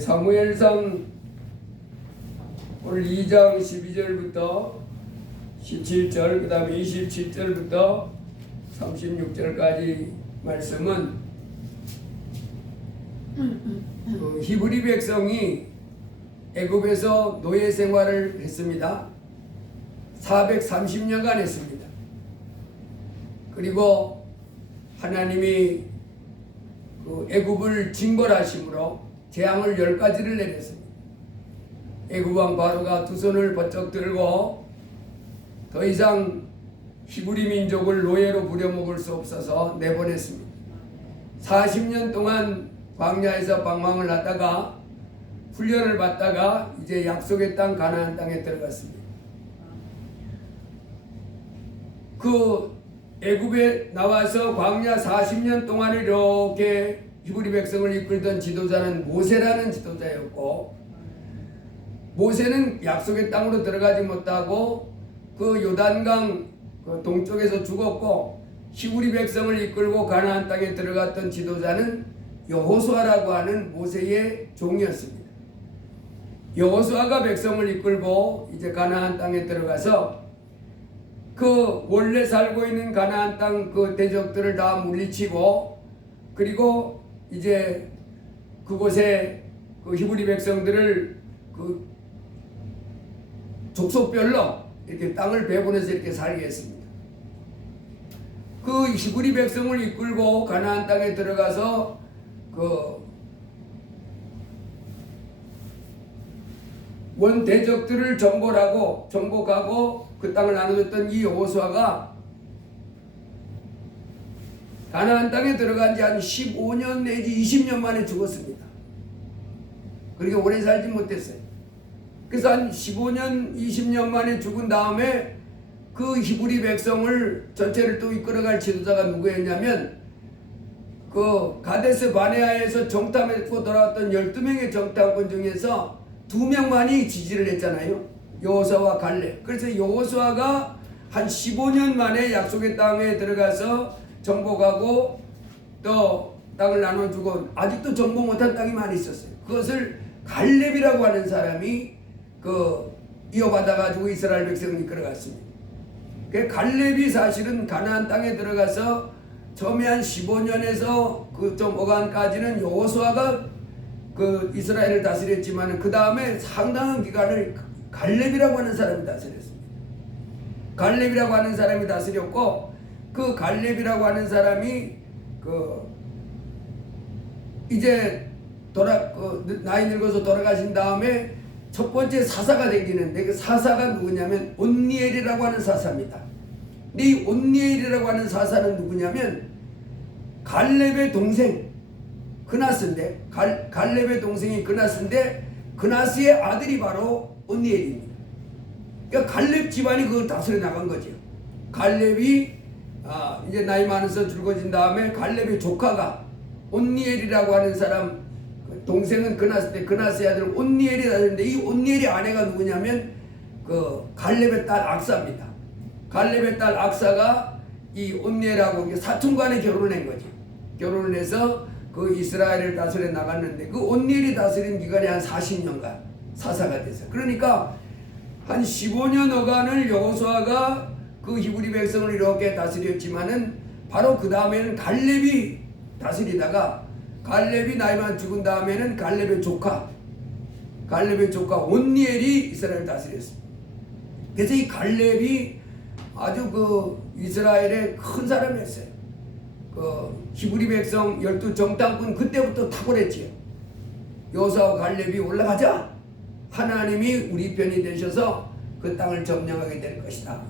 사무엘상 오늘 2장 12절부터 17절 그 다음에 27절부터 36절까지 말씀은 히브리 백성이 애굽에서 노예 생활을 했습니다. 430년간 했습니다. 그리고 하나님이 애굽을 징벌하심으로 재앙을 10가지를 내렸습니다. 애굽왕 바로가 두 손을 번쩍 들고 더 이상 히브리 민족을 노예로 부려먹을 수 없어서 내보냈습니다. 40년 동안 광야에서 방황을 하다가 훈련을 받다가 이제 약속의 땅 가나안 땅에 들어갔습니다. 그 애굽에 나와서 광야 40년 동안 이렇게 히브리 백성을 이끌던 지도자는 모세라는 지도자였고, 모세는 약속의 땅으로 들어가지 못하고 그 요단강 그 동쪽에서 죽었고, 히브리 백성을 이끌고 가나안 땅에 들어갔던 지도자는 여호수아라고 하는 모세의 종이었습니다. 여호수아가 백성을 이끌고 이제 가나안 땅에 들어가서 그 원래 살고 있는 가나안 땅 그 대적들을 다 물리치고, 그리고 이제 그곳에 그 히브리 백성들을 그 족속별로 이렇게 땅을 배분해서 이렇게 살게 했습니다. 그 히브리 백성을 이끌고 가나안 땅에 들어가서 그 원 대적들을 정복하고 그 땅을 나눠줬던 이 여호수아가 가나안 땅에 들어간 지 한 15년 내지 20년 만에 죽었습니다. 그렇게 오래 살지 못했어요. 그래서 한 15년 20년 만에 죽은 다음에 그 히브리 백성을 전체를 또 이끌어갈 지도자가 누구였냐면 그 가데스 바네아에서 정탐했고 돌아왔던 12명의 정탐꾼 중에서 2명만이 지지를 했잖아요. 여호수아와 갈렙. 그래서 여호수아가 한 15년 만에 약속의 땅에 들어가서 정복하고 또 땅을 나눠주고 아직도 정복 못한 땅이 많이 있었어요. 그것을 갈렙이라고 하는 사람이 이어받아 가지고 이스라엘 백성을 이끌어갔습니다. 그 갈렙이 사실은 가나안 땅에 들어가서 처음에 한 15년에서 그 정복안까지는 여호수아가 그 이스라엘을 다스렸지만 그 다음에 상당한 기간을 갈렙이라고 하는 사람이 다스렸습니다. 갈렙이라고 하는 사람이 다스렸고, 그 갈렙이라고 하는 사람이 이제 나이 늙어서 돌아가신 다음에 첫 번째 사사가 되기는데, 그 사사가 누구냐면 온니엘이라고 하는 사사입니다. 근데 이 온니엘이라고 하는 사사는 누구냐면 갈렙의 동생 그나스인데, 갈렙의 동생이 그나스인데 그나스의 아들이 바로 온니엘입니다. 그러니까 갈렙 집안이 그걸 다스려 나간 거죠. 갈렙이 이제 나이 많아서 죽어진 다음에 갈렙의 조카가 온니엘이라고 하는 사람, 동생은 그나스인데 그나스의 아들 온니엘이 다스렸는데, 이 온니엘의 아내가 누구냐면 그 갈렙의 딸 악사입니다. 갈렙의 딸 악사가 이 온니엘하고 사촌간에 결혼을 한 거죠. 결혼을 해서 그 이스라엘을 다스려 나갔는데, 그 온니엘이 다스린 기간이 한 40년간 사사가 됐어요. 그러니까 한 15년 어간을 여호수아가 그 히브리 백성을 이렇게 다스렸지만은 바로 그 다음에는 갈렙이 다스리다가, 갈렙이 나이만 죽은 다음에는 갈렙의 조카 온니엘이 이스라엘을 다스렸습니다. 그래서 이 갈렙이 아주 그 이스라엘의 큰 사람이었어요. 그 히브리 백성 12 정탐꾼 그때부터 탁월했지요. 여호수아와 갈렙이 올라가자, 하나님이 우리 편이 되셔서 그 땅을 점령하게 될 것이다.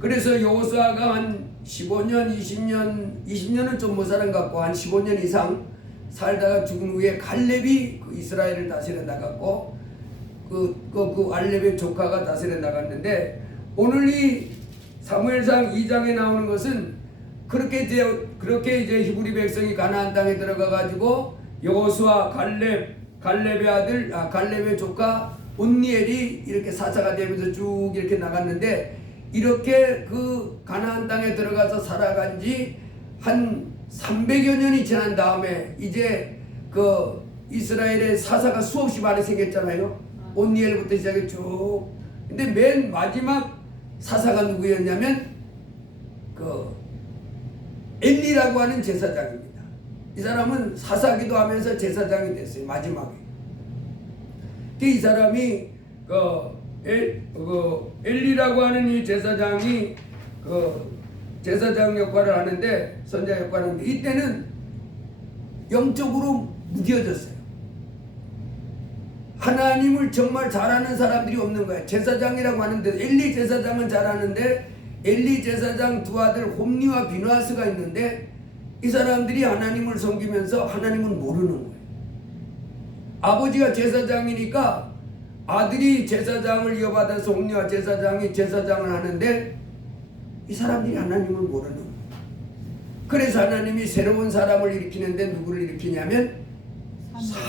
그래서 여호수아가 한 15년 20년은 좀 못 사는 것 같고 한 15년 이상 살다가 죽은 후에 갈렙이 그 이스라엘을 다스려 나갔고, 그 갈렙의 조카가 다스려 나갔는데, 오늘 이 사무엘상 2장에 나오는 것은 그렇게 이제 히브리 백성이 가나안 땅에 들어가 가지고 여호수아, 갈렙의 아들, 갈렙의 조카 온니엘이 이렇게 사사가 되면서 쭉 이렇게 나갔는데, 이렇게 그 가나안 땅에 들어가서 살아간 지 한 300여 년이 지난 다음에 이제 이스라엘의 사사가 수없이 많이 생겼잖아요. 온니엘부터 시작해 쭉. 근데 맨 마지막 사사가 누구였냐면 그 엘리라고 하는 제사장입니다. 이 사람은 사사기도 하면서 제사장이 됐어요. 마지막에. 이 사람이 엘리라고 하는 이 제사장이 제사장 역할을 하는데, 선자 역할을 하는데, 이때는 영적으로 무뎌졌어요. 하나님을 정말 잘하는 사람들이 없는 거예요. 제사장이라고 하는데, 엘리 제사장은 잘하는데, 엘리 제사장 두 아들 홈니와 비누아스가 있는데, 이 사람들이 하나님을 섬기면서 하나님을 모르는 거예요. 아버지가 제사장이니까 아들이 제사장을 이어받아서 홈니와 제사장이 제사장을 하는데, 이 사람들이 하나님을 모르는 거예요. 그래서 하나님이 새로운 사람을 일으키는데 누구를 일으키냐면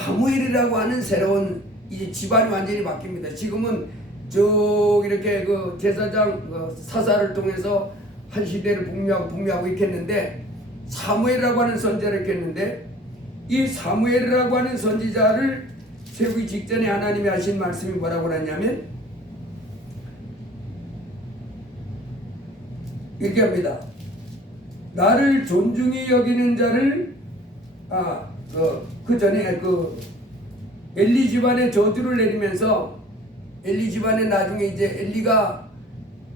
사무엘이라고 하는 새로운, 이제 집안이 완전히 바뀝니다. 지금은 쭉 이렇게 그 제사장 사사를 통해서 한 시대를 북미하고 이렇게 했는데, 사무엘이라고 하는 선지자를 이렇게 했는데, 이 사무엘이라고 하는 선지자를 세우기 직전에 하나님이 하신 말씀이 뭐라고 하냐면 이렇게 합니다. 나를 존중히 여기는 자를, 그 전에 엘리 집안에 저주를 내리면서, 엘리 집안에 나중에 이제 엘리가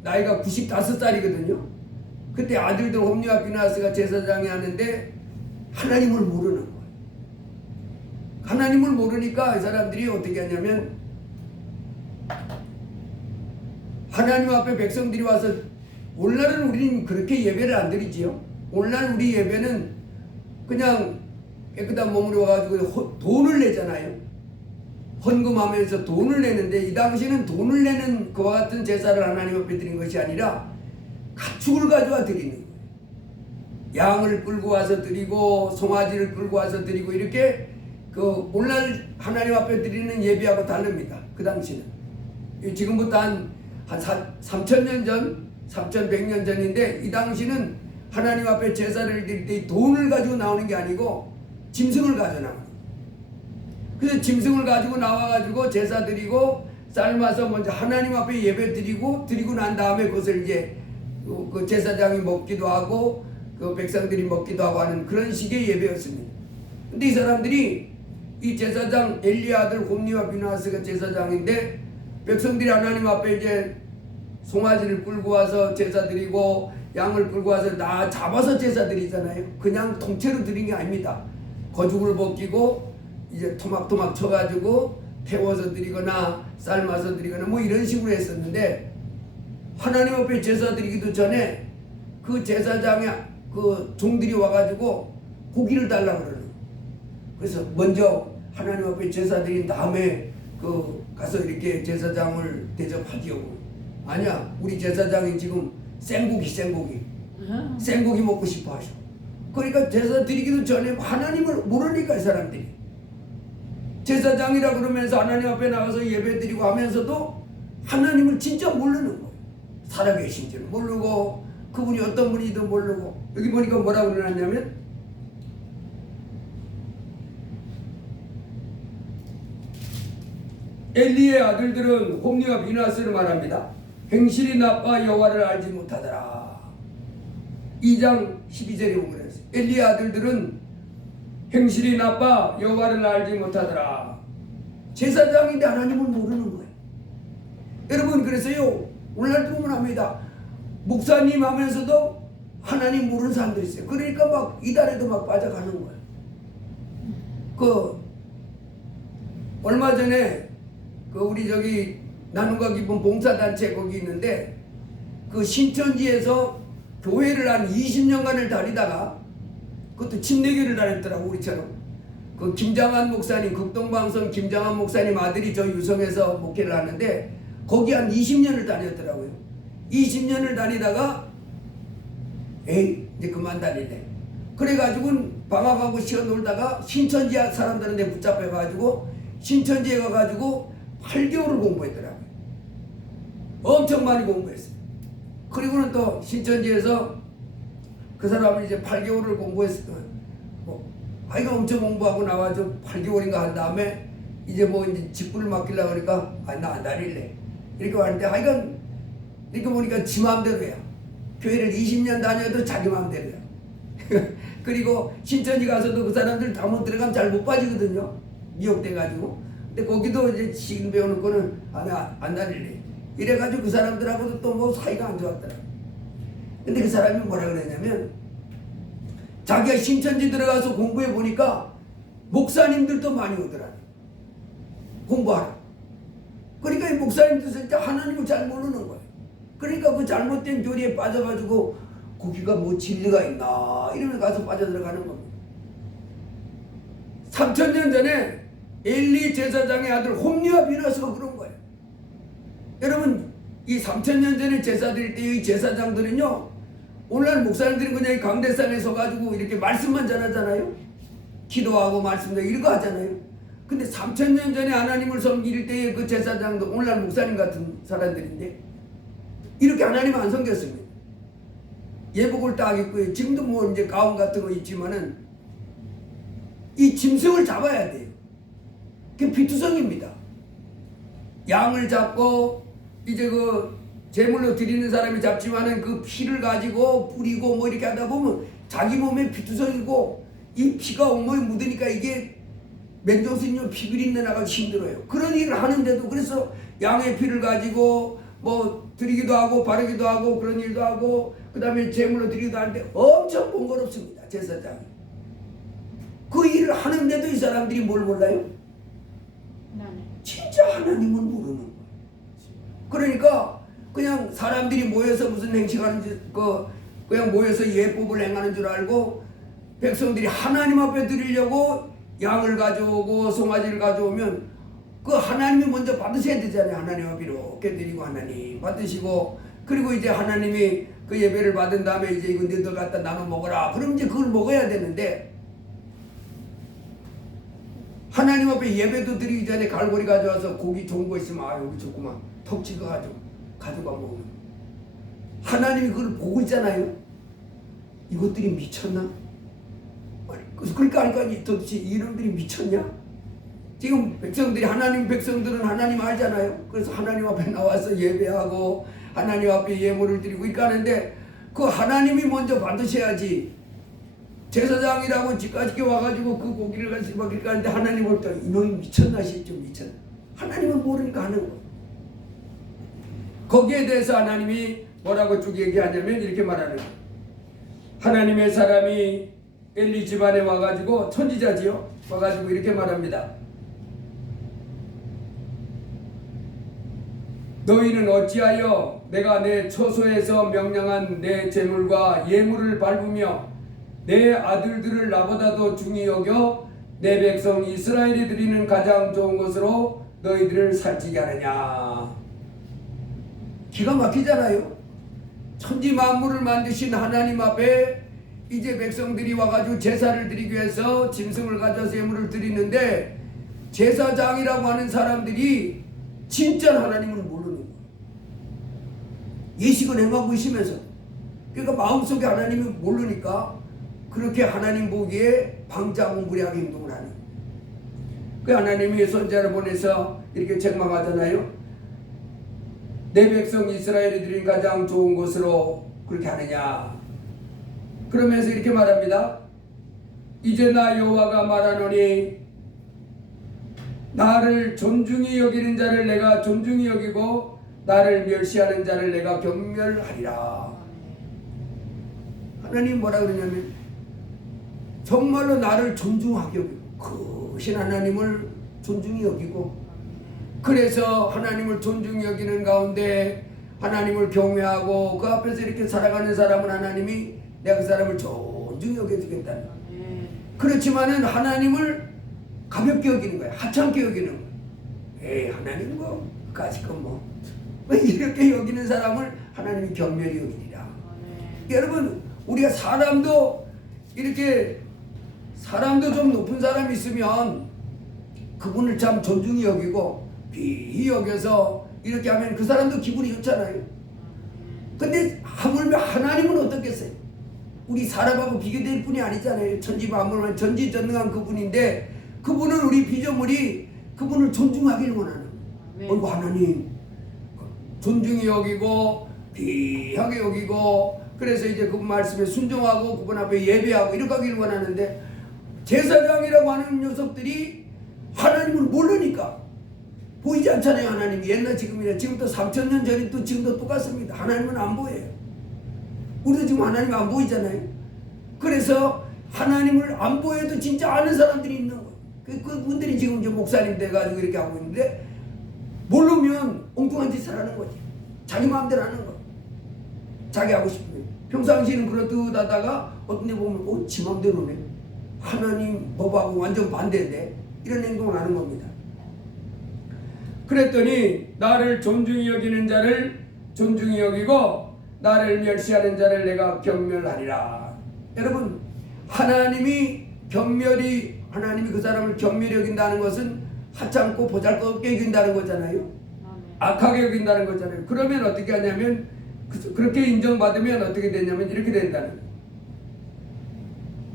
나이가 95살이거든요. 그때 아들들 홈리와 비나스가 제사장이 하는데 하나님을 모르는 거예요. 하나님을 모르니까 이 사람들이 어떻게 하냐면, 하나님 앞에 백성들이 와서, 오늘날은 우리는 그렇게 예배를 안 드리지요. 오늘날 우리 예배는 그냥 깨끗한 몸으로 와가지고 돈을 내잖아요. 헌금하면서 돈을 내는데, 이 당시에는 돈을 내는 그와 같은 제사를 하나님 앞에 드린 것이 아니라 가축을 가져와 드리는 거예요. 양을 끌고 와서 드리고 송아지를 끌고 와서 드리고, 이렇게 오늘날 하나님 앞에 드리는 예배하고 다릅니다. 그 당시는. 지금부터 한 3,000년 전, 3,100년 전인데, 이 당시는 하나님 앞에 제사를 드릴 때 돈을 가지고 나오는 게 아니고 짐승을 가져 나오는 거예요. 그래서 짐승을 가지고 나와가지고 제사 드리고 삶아서 먼저 하나님 앞에 예배 드리고 난 다음에 그것을 이제 그 제사장이 먹기도 하고 그 백성들이 먹기도 하고 하는 그런 식의 예배였습니다. 근데 이 사람들이, 이 제사장 엘리 아들 홈니와 비누아스가 제사장인데, 백성들이 하나님 앞에 이제 송아지를 끌고 와서 제사 드리고 양을 끌고 와서 나 잡아서 제사 드리잖아요. 그냥 통째로 드린 게 아닙니다. 거죽을 벗기고 이제 토막토막 쳐가지고 태워서 드리거나 삶아서 드리거나 뭐 이런 식으로 했었는데, 하나님 앞에 제사 드리기도 전에 그 제사장의 그 종들이 와가지고 고기를 달라고 그러는 거예요. 그래서 먼저 하나님 앞에 제사 드린 다음에 가서 이렇게 제사장을 대접하지요. 아니야, 우리 제사장이 지금 생고기 먹고 싶어 하셔. 그러니까 제사 드리기도 전에 하나님을 모르니까 이 사람들이 제사장이라 그러면서 하나님 앞에 나가서 예배 드리고 하면서도 하나님을 진짜 모르는 거예요. 살아계신 줄 모르고 그분이 어떤 분이든 모르고. 여기 보니까 뭐라고 그러냐면, 엘리의 아들들은 홈니와 비누아스를 말합니다. 행실이 나빠 여호와를 알지 못하더라. 2장 12절에 보면 했어요. 엘리의 아들들은 행실이 나빠 여호와를 알지 못하더라. 제사장인데 하나님을 모르는 거예요. 여러분, 그래서요 오늘날도 보면 합니다. 목사님 하면서도 하나님 모르는 사람들이 있어요. 그러니까 막 이단에도 막 빠져가는 거예요. 얼마 전에 우리 저기 나눔과 기쁨 봉사단체 거기 있는데, 신천지에서 교회를 한 20년간을 다니다가, 그것도 침례교를 다녔더라고, 우리처럼. 김장한 목사님, 극동방송 김장한 목사님 아들이 저 유성에서 목회를 하는데, 거기 한 20년을 다녔더라고요. 20년을 다니다가, 이제 그만 다니네. 그래가지고 방학하고 시간 놀다가 신천지 사람들한테 붙잡혀가지고, 신천지에 가가지고 8개월을 공부했더라고요. 엄청 많이 공부했어요. 그리고는 또 신천지에서 그 사람은 이제 8개월을 공부했어요. 아이가 엄청 공부하고 나와서 8개월인가 한 다음에 이제 뭐 이제 직분을 맡기려고 그러니까 나 안 다닐래. 이렇게 왔는데 하여간 이렇게 보니까 지 마음대로야. 교회를 20년 다녀도 자기 마음대로야. 그리고 신천지 가서도 그 사람들 다 못 들어가면 잘 못 빠지거든요. 미혹돼가지고. 근데 거기도 이제 지금 배우는 거는 안 다닐래. 이래가지고 그 사람들하고도 또 뭐 사이가 안 좋았더라. 근데 그 사람이 뭐라 그랬냐면 자기가 신천지 들어가서 공부해 보니까 목사님들도 많이 오더라. 공부하라. 그러니까 이 목사님도 진짜 하나님을 잘 모르는 거예요. 그러니까 그 잘못된 교리에 빠져가지고 거기가 뭐 진리가 있나 이러면 가서 빠져들어가는 겁니다. 3000년 전에 엘리 제사장의 아들 홈리와 비나스가 그런 거예요. 여러분 이 3000년 전에 제사 드릴 때의 제사장들은요, 오늘날 목사님들이 그냥 이 강대상에 서가지고 이렇게 말씀만 전하잖아요. 기도하고 말씀도 이런 거 하잖아요. 근데 3000년 전에 하나님을 섬길 때의 그 제사장도 오늘날 목사님 같은 사람들인데 이렇게 하나님 안 섬겼습니다. 예복을 딱 입고 지금도 뭐 이제 가운 같은 거 입지만은 이 짐승을 잡아야 돼요. 그게 비투성입니다. 양을 잡고 이제 그 제물로 드리는 사람이 잡지만은 그 피를 가지고 뿌리고 뭐 이렇게 하다 보면 자기 몸에 비투성이고 이 피가 온몸에 묻으니까 이게 맨정신이면 피 비린내 나가기 힘들어요. 그런 일을 하는데도 그래서 양의 피를 가지고 뭐 드리기도 하고 바르기도 하고 그런 일도 하고 그 다음에 제물로 드리기도 하는데 엄청 번거롭습니다. 제사장이. 그 일을 하는데도 이 사람들이 뭘 몰라요? 진짜 하나님을 모르는 거예요. 그러니까 그냥 사람들이 모여서 무슨 행식하는지 그냥 모여서 예법을 행하는 줄 알고 백성들이 하나님 앞에 드리려고 양을 가져오고 송아지를 가져오면 그 하나님이 먼저 받으셔야 되잖아요. 하나님 앞에 이렇게 드리고 하나님 받으시고 그리고 이제 하나님이 그 예배를 받은 다음에 이제 이거 너희들 갖다 나눠 먹어라. 그럼 이제 그걸 먹어야 되는데 하나님 앞에 예배도 드리기 전에 갈고리 가져와서 고기 좋은 거 있으면 여기 좋구만 턱 찍어가지고 가져가 먹으면 하나님이 그걸 보고 있잖아요. 이것들이 미쳤나? 그러니까 도대체 이놈들이 미쳤냐? 지금 백성들은 하나님 알잖아요. 그래서 하나님 앞에 나와서 예배하고 하나님 앞에 예물을 드리고 이렇게 하는데 그 하나님이 먼저 받으셔야지. 제사장이라고 집까지 와가지고 그 고기를 같이 막 이렇게 하는데 하나님 볼 때 이놈이 미쳤나 싶죠. 미쳤나. 하나님을 모르니까 하는 거예요. 거기에 대해서 하나님이 뭐라고 쭉 얘기하냐면 이렇게 말하는 거예요. 하나님의 사람이 엘리 집안에 와가지고 선지자지요. 와가지고 이렇게 말합니다. 너희는 어찌하여 내가 내 처소에서 명령한 내 제물과 예물을 밟으며 내 아들들을 나보다도 중히 여겨 내 백성 이스라엘이 드리는 가장 좋은 것으로 너희들을 살찌게 하느냐. 기가 막히잖아요. 천지 만물을 만드신 하나님 앞에 이제 백성들이 와가지고 제사를 드리기 위해서 짐승을 가져서 예물을 드리는데 제사장이라고 하는 사람들이 진짜 하나님을 모르는 거예요. 예식은 행하고 있으면서. 그러니까 마음속에 하나님을 모르니까 그렇게 하나님 보기에 방자공부리하게 행동을 하는 거예요. 그 하나님이 선지자를 보내서 이렇게 책망하잖아요. 내 백성 이스라엘이 드린 가장 좋은 것으로 그렇게 하느냐. 그러면서 이렇게 말합니다. 이제 나 여호와가 말하노니 나를 존중히 여기는 자를 내가 존중히 여기고 나를 멸시하는 자를 내가 경멸하리라. 하나님 뭐라 그러냐면 정말로 나를 존중하게 여기고 크신 하나님을 존중히 여기고 그래서 하나님을 존중히 여기는 가운데 하나님을 경외하고 그 앞에서 이렇게 살아가는 사람은 하나님이 내가 그 사람을 존중히 여겨주겠다는 거예요. 그렇지만은 하나님을 가볍게 여기는 거예요. 하찮게 여기는 거예요. 에이 하나님 뭐 까짓건 뭐 이렇게 여기는 사람을 하나님이 경멸히 여기니라. 여러분 우리가 사람도 좀 높은 사람이 있으면 그분을 참 존중히 여기고 귀히 여겨서 이렇게 하면 그 사람도 기분이 좋잖아요. 근데 하물며 하나님은 어떻겠어요? 우리 사람하고 비교될 분이 아니잖아요. 천지만물만 전지전능한 그분인데 그분은 우리 피조물이 그분을 존중하기를 원하는 거예요. 어이구 하나님 존중히 여기고 귀하게 여기고 그래서 이제 그분 말씀에 순종하고 그분 앞에 예배하고 이렇게 하기를 원하는데 제사장이라고 하는 녀석들이 하나님을 모르니까 보이지 않잖아요. 하나님이 옛날 지금이나 지금도 3000년 전이 또 지금도 똑같습니다. 하나님은 안 보여요. 우리도 지금 하나님 안 보이잖아요. 그래서 하나님을 안 보여도 진짜 아는 사람들이 있는 거예요. 그분들이 지금 이제 목사님 돼가지고 이렇게 하고 있는데 모르면 엉뚱한 짓을 하는 거지. 자기 마음대로 하는 거. 자기 하고 싶은 거. 평상시에는 그렇듯하다가 어떤 데 보면 지 마음대로네. 하나님 법하고 완전 반대인데 이런 행동을 하는 겁니다. 그랬더니 나를 존중히 여기는 자를 존중히 여기고 나를 멸시하는 자를 내가 경멸하리라. 여러분 하나님이 그 사람을 경멸히 여긴다는 것은 하찮고 보잘것없게 여긴다는 거잖아요. 악하게 여긴다는 거잖아요. 그러면 어떻게 하냐면 그렇게 인정받으면 어떻게 되냐면 이렇게 된다는 거예요.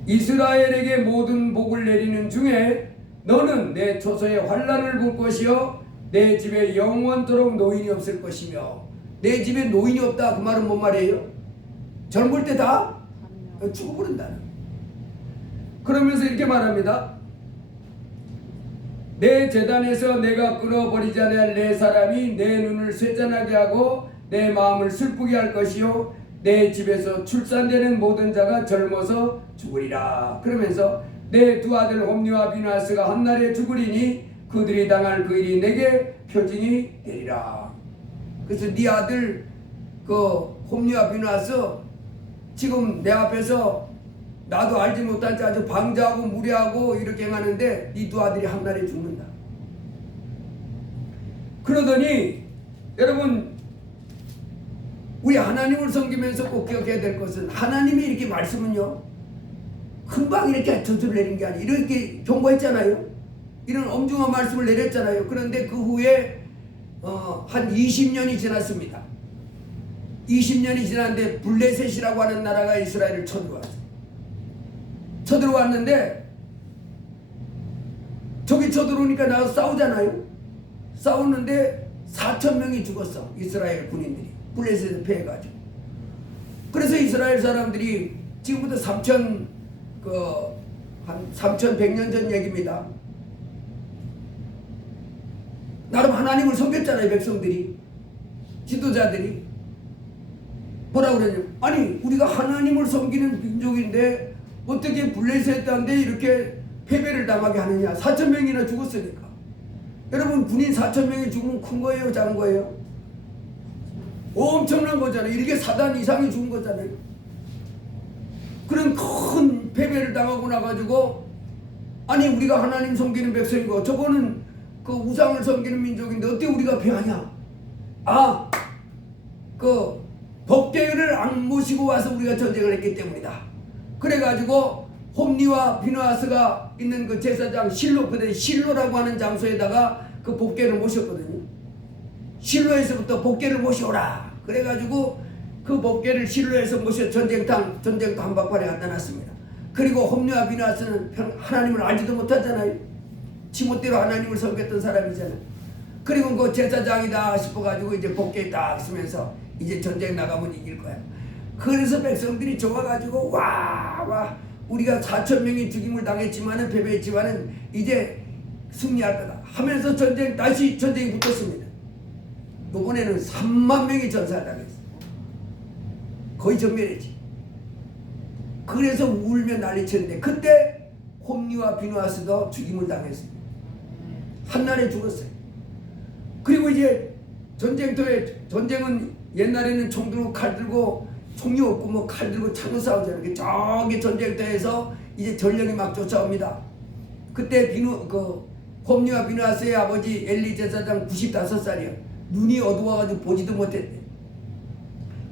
이스라엘에게 모든 복을 내리는 중에 너는 내 초소에 환난을 볼 것이요 내 집에 영원토록 노인이 없을 것이며. 내 집에 노인이 없다 그 말은 뭔 말이에요? 젊을 때 다 죽어버린다는. 그러면서 이렇게 말합니다. 내 제단에서 내가 끊어버리지 않을 내 사람이 내 눈을 쇠잔하게 하고 내 마음을 슬프게 할 것이요 내 집에서 출산되는 모든 자가 젊어서 죽으리라. 그러면서 내 두 아들 홈리와 비나스가 한날에 죽으리니 그들이 당할 그 일이 내게 표징이 되리라. 그래서 네 아들 홈리와 비나스 지금 내 앞에서 나도 알지 못한 채 아주 방자하고 무례하고 이렇게 행하는데 네 두 아들이 한날에 죽는다. 그러더니 여러분 우리 하나님을 섬기면서 꼭 기억해야 될 것은 하나님이 이렇게 말씀은요 금방 이렇게 저주를 내린 게 아니에요. 이렇게 경고했잖아요. 이런 엄중한 말씀을 내렸잖아요. 그런데 그 후에 한 20년이 지났습니다. 20년이 지났는데 블레셋이라고 하는 나라가 이스라엘을 쳐들어왔는데 저기 쳐들어오니까 나가서 싸우잖아요. 싸우는데 4,000명이 죽었어. 이스라엘 군인들이 블레셋에 패해가지고. 그래서 이스라엘 사람들이 지금부터 3,100년 전 얘기입니다. 나름 하나님을 섬겼잖아요. 백성들이 지도자들이 뭐라고 그러냐면 아니 우리가 하나님을 섬기는 민족인데 어떻게 블레셋한테 이렇게 패배를 당하게 하느냐. 4,000명이나 죽었으니까. 여러분 군인 4,000명이 죽으면 큰 거예요 작은 거예요? 엄청난 거잖아요. 이렇게 사단 이상이 죽은 거잖아요. 그런 큰 패배를 당하고 나가지고 아니 우리가 하나님 섬기는 백성이고 저거는 그 우상을 섬기는 민족인데 어떻게 우리가 패하냐. 그 법궤를 안 모시고 와서 우리가 전쟁을 했기 때문이다. 그래가지고 홈리와 비누아스가 있는 그 제사장 실로, 그들이 실로라고 하는 장소에다가 그 법궤를 모셨거든요. 실로에서부터 법궤를 모셔오라. 그래가지고 그 법궤를 실로에서 모셔 전쟁터 한복판에 갖다 놨습니다. 그리고 홈리와 비누아스는 하나님을 알지도 못하잖아요. 지멋대로 하나님을 섬겼던 사람이잖아요. 그리고 그 제사장이다 싶어가지고 이제 법궤에 딱 쓰면서 이제 전쟁 나가면 이길 거야. 그래서 백성들이 좋아가지고 와 우리가 4,000명이 죽임을 당했지만은 패배했지만은 이제 승리할 거다 하면서 다시 전쟁이 붙었습니다. 이번에는 3만 명이 전사를 당했어. 거의 전멸했지. 그래서 울며 난리쳤는데 그때 홈리와 비누아스도 죽임을 당했습니다. 한날에 죽었어요. 그리고 이제 전쟁은 옛날에는 총 들고 칼 들고 총이 없고 뭐 칼 들고 창을 싸우잖아요. 저기 전쟁터에서 이제 전령이 막 쫓아옵니다. 그때 홈리와 비누아스의 아버지 엘리 제사장 95살이야. 눈이 어두워가지고 보지도 못했대.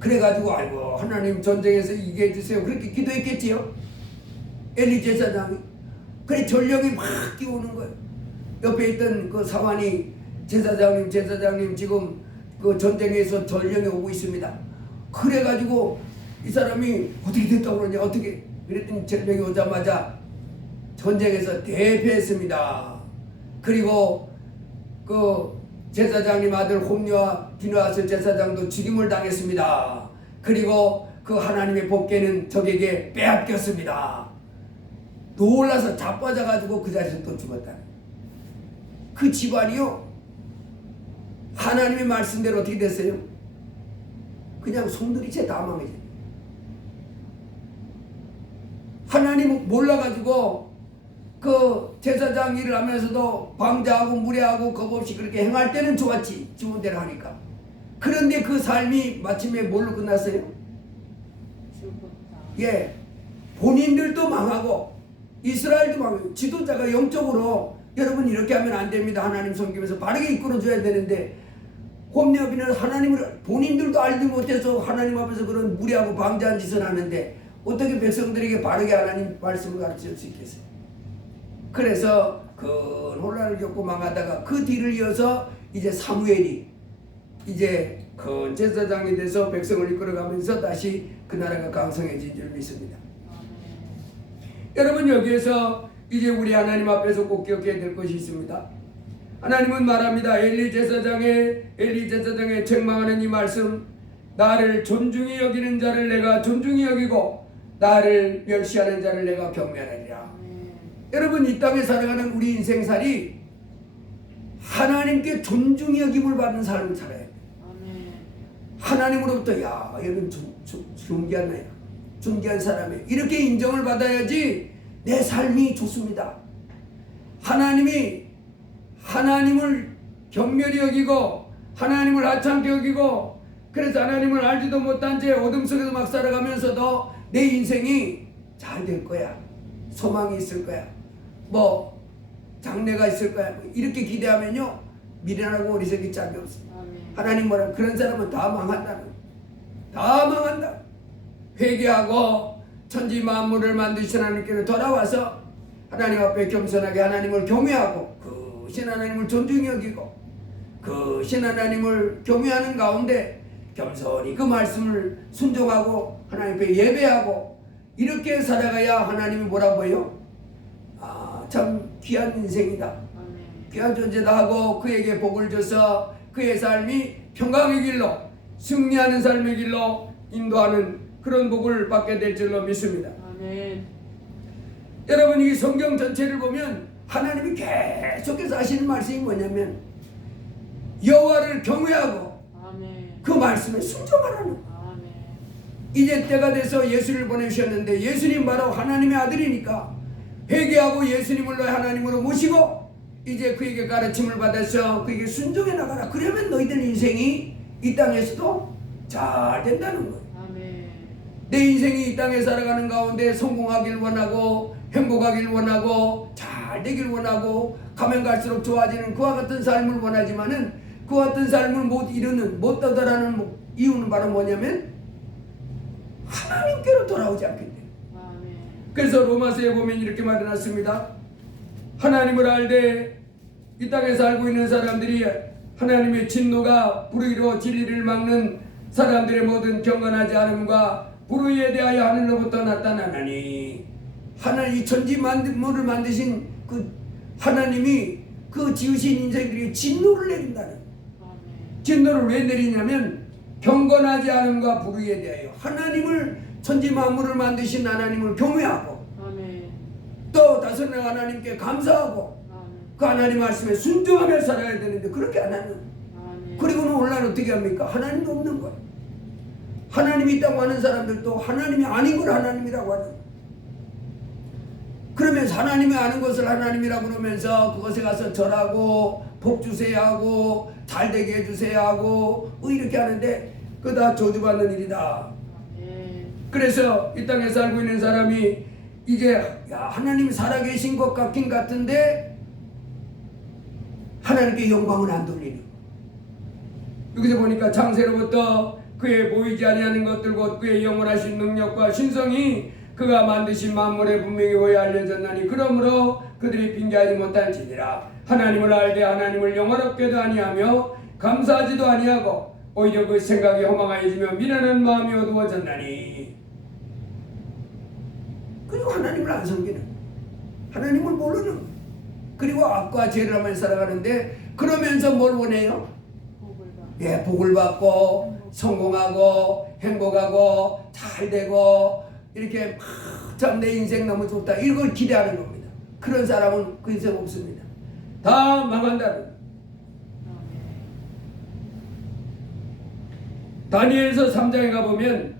그래가지고 아이고 하나님 전쟁에서 이기게 해주세요. 그렇게 기도했겠지요. 엘리 제사장이. 그래 전령이 막 끼오는 거예요. 옆에 있던 그 사환이 제사장님 지금 그 전쟁에서 전령이 오고 있습니다. 그래가지고 이 사람이 어떻게 됐다고 그러냐 어떻게 그랬더니 전쟁이 오자마자 전쟁에서 대패했습니다. 그리고 그 제사장님 아들 홈리와 비누아스 제사장도 죽임을 당했습니다. 그리고 그 하나님의 법궤는 적에게 빼앗겼습니다. 놀라서 자빠져가지고 그 자리에서 또 죽었다. 그 집안이요 하나님의 말씀대로 어떻게 됐어요? 그냥 송두리째 다 망해져. 하나님 몰라가지고 그 제사장 일을 하면서도 방자하고 무례하고 겁없이 그렇게 행할 때는 좋았지. 주문 대로 하니까. 그런데 그 삶이 마침내 뭘로 끝났어요? 예, 본인들도 망하고 이스라엘도 망하고 지도자가 영적으로 여러분 이렇게 하면 안 됩니다. 하나님 섬기면서 바르게 이끌어줘야 되는데 홈리아비는 하나님을 본인들도 알지 못해서 하나님 앞에서 그런 무례하고 방자한 짓을 하는데 어떻게 백성들에게 바르게 하나님 말씀을 가르칠 수 있겠어요? 그래서 큰 혼란을 겪고 망하다가 그 뒤를 이어서 이제 사무엘이 이제 큰 제사장이 돼서 백성을 이끌어가면서 다시 그 나라가 강성해진 줄 믿습니다. 여러분 여기에서 이제 우리 하나님 앞에서 꼭 기억해야 될 것이 있습니다. 하나님은 말합니다. 엘리 제사장의 책망하는 이 말씀, 나를 존중히 여기는 자를 내가 존중히 여기고 나를 멸시하는 자를 내가 경멸하리라. 여러분 이 땅에 살아가는 우리 인생살이 하나님께 존중히 여김을 받는 삶을 살아야 돼요. 하나님으로부터 야 얘는 존귀한 나야, 존귀한 사람이야 이렇게 인정을 받아야지 내 삶이 좋습니다. 하나님이 하나님을 경멸히 여기고 하나님을 하찮게 여기고 그래서 하나님을 알지도 못한 채 어둠 속에서 막 살아가면서도 내 인생이 잘 될 거야, 소망이 있을 거야, 뭐 장래가 있을 거야 이렇게 기대하면요 미련하고 어리석이 짝이 없습니다. 하나님 뭐라 그런 사람은 다 망한다는, 다 망한다. 회개하고 천지 만물을 만드신 하나님께로 돌아와서 하나님 앞에 겸손하게 하나님을 경외하고 그 신 하나님을 존중히 여기고 그 신 하나님을 경외하는 가운데 겸손히 그 말씀을 순종하고 하나님 앞에 예배하고 이렇게 살아가야 하나님이 뭐라고 해요? 참 귀한 인생이다, 귀한 존재다 하고 그에게 복을 줘서 그의 삶이 평강의 길로 승리하는 삶의 길로 인도하는 그런 복을 받게 될 줄로 믿습니다. 아멘. 여러분 이 성경 전체를 보면 하나님이 계속해서 하시는 말씀이 뭐냐면 여호와를 경외하고 아멘. 그 말씀에 순종하라는. 아멘. 이제 때가 돼서 예수를 보내주셨는데 예수님 바로 하나님의 아들이니까 회개하고 예수님을 너의 하나님으로 모시고 이제 그에게 가르침을 받아서 그에게 순종해 나가라. 그러면 너희들 인생이 이 땅에서도 잘 된다는 거예요. 아멘. 내 인생이 이 땅에 살아가는 가운데 성공하길 원하고 행복하길 원하고 잘 되길 원하고 가면 갈수록 좋아지는 그와 같은 삶을 원하지만은 그와 같은 삶을 못 이루는 못 떠달하는 이유는 바로 뭐냐면 하나님께로 돌아오지 않기 때문에. 아멘. 그래서 로마서에 보면 이렇게 말해놨습니다. 하나님을 알되 이 땅에 살고 있는 사람들이 하나님의 진노가 불의로 진리를 막는 사람들의 모든 경건하지 않음과 불의에 대하여 하늘로부터 나타나나니 하나님 이 천지 만물을 만드신 그 하나님이 그 지으신 인생들에게 진노를 내린다는. 진노를 왜 내리냐면 경건하지 않음과 불의에 대하여 하나님을 천지 만물을 만드신 하나님을 경외하고 또 다스리는 하나님께 감사하고 그 하나님 말씀에 순종하며 살아야 되는데 그렇게 안 하는. 그리고는 오늘날 어떻게 합니까? 하나님도 없는 거예요. 하나님이 있다고 하는 사람들도 하나님이 아닌 걸 하나님이라고 하는. 그러면서 하나님이 아는 것을 하나님이라고 그러면서 그것에 가서 절하고 복 주세요 하고 잘되게 해주세요 하고 이렇게 하는데 그거 다 저주받는 일이다. 그래서 이 땅에 살고 있는 사람이 이제 하나님이 살아계신 것 같긴 같은데 하나님께 영광을 안 돌리는. 여기서 보니까 창세로부터 그의 보이지 아니하는 것들 곧 그의 영원하신 능력과 신성이 그가 만드신 만물에 분명히 보여 알려졌나니 그러므로 그들이 빙계하지 못할지니라. 하나님을 알되 하나님을 영원롭게도 아니하며 감사하지도 아니하고 오히려 그 생각이 허망해지며 미련한 마음이 어두워졌나니. 그리고 하나님을 안 섬기는, 하나님을 모르는, 그리고 악과 죄를 하며 살아가는데, 그러면서 뭘 원해요? 예, 복을 받고 성공하고 행복하고 잘 되고 이렇게 참 내 인생 너무 좋다, 이걸 기대하는 겁니다. 그런 사람은 그 인생 없습니다. 다 망한다는. 다니엘서 3장에 가보면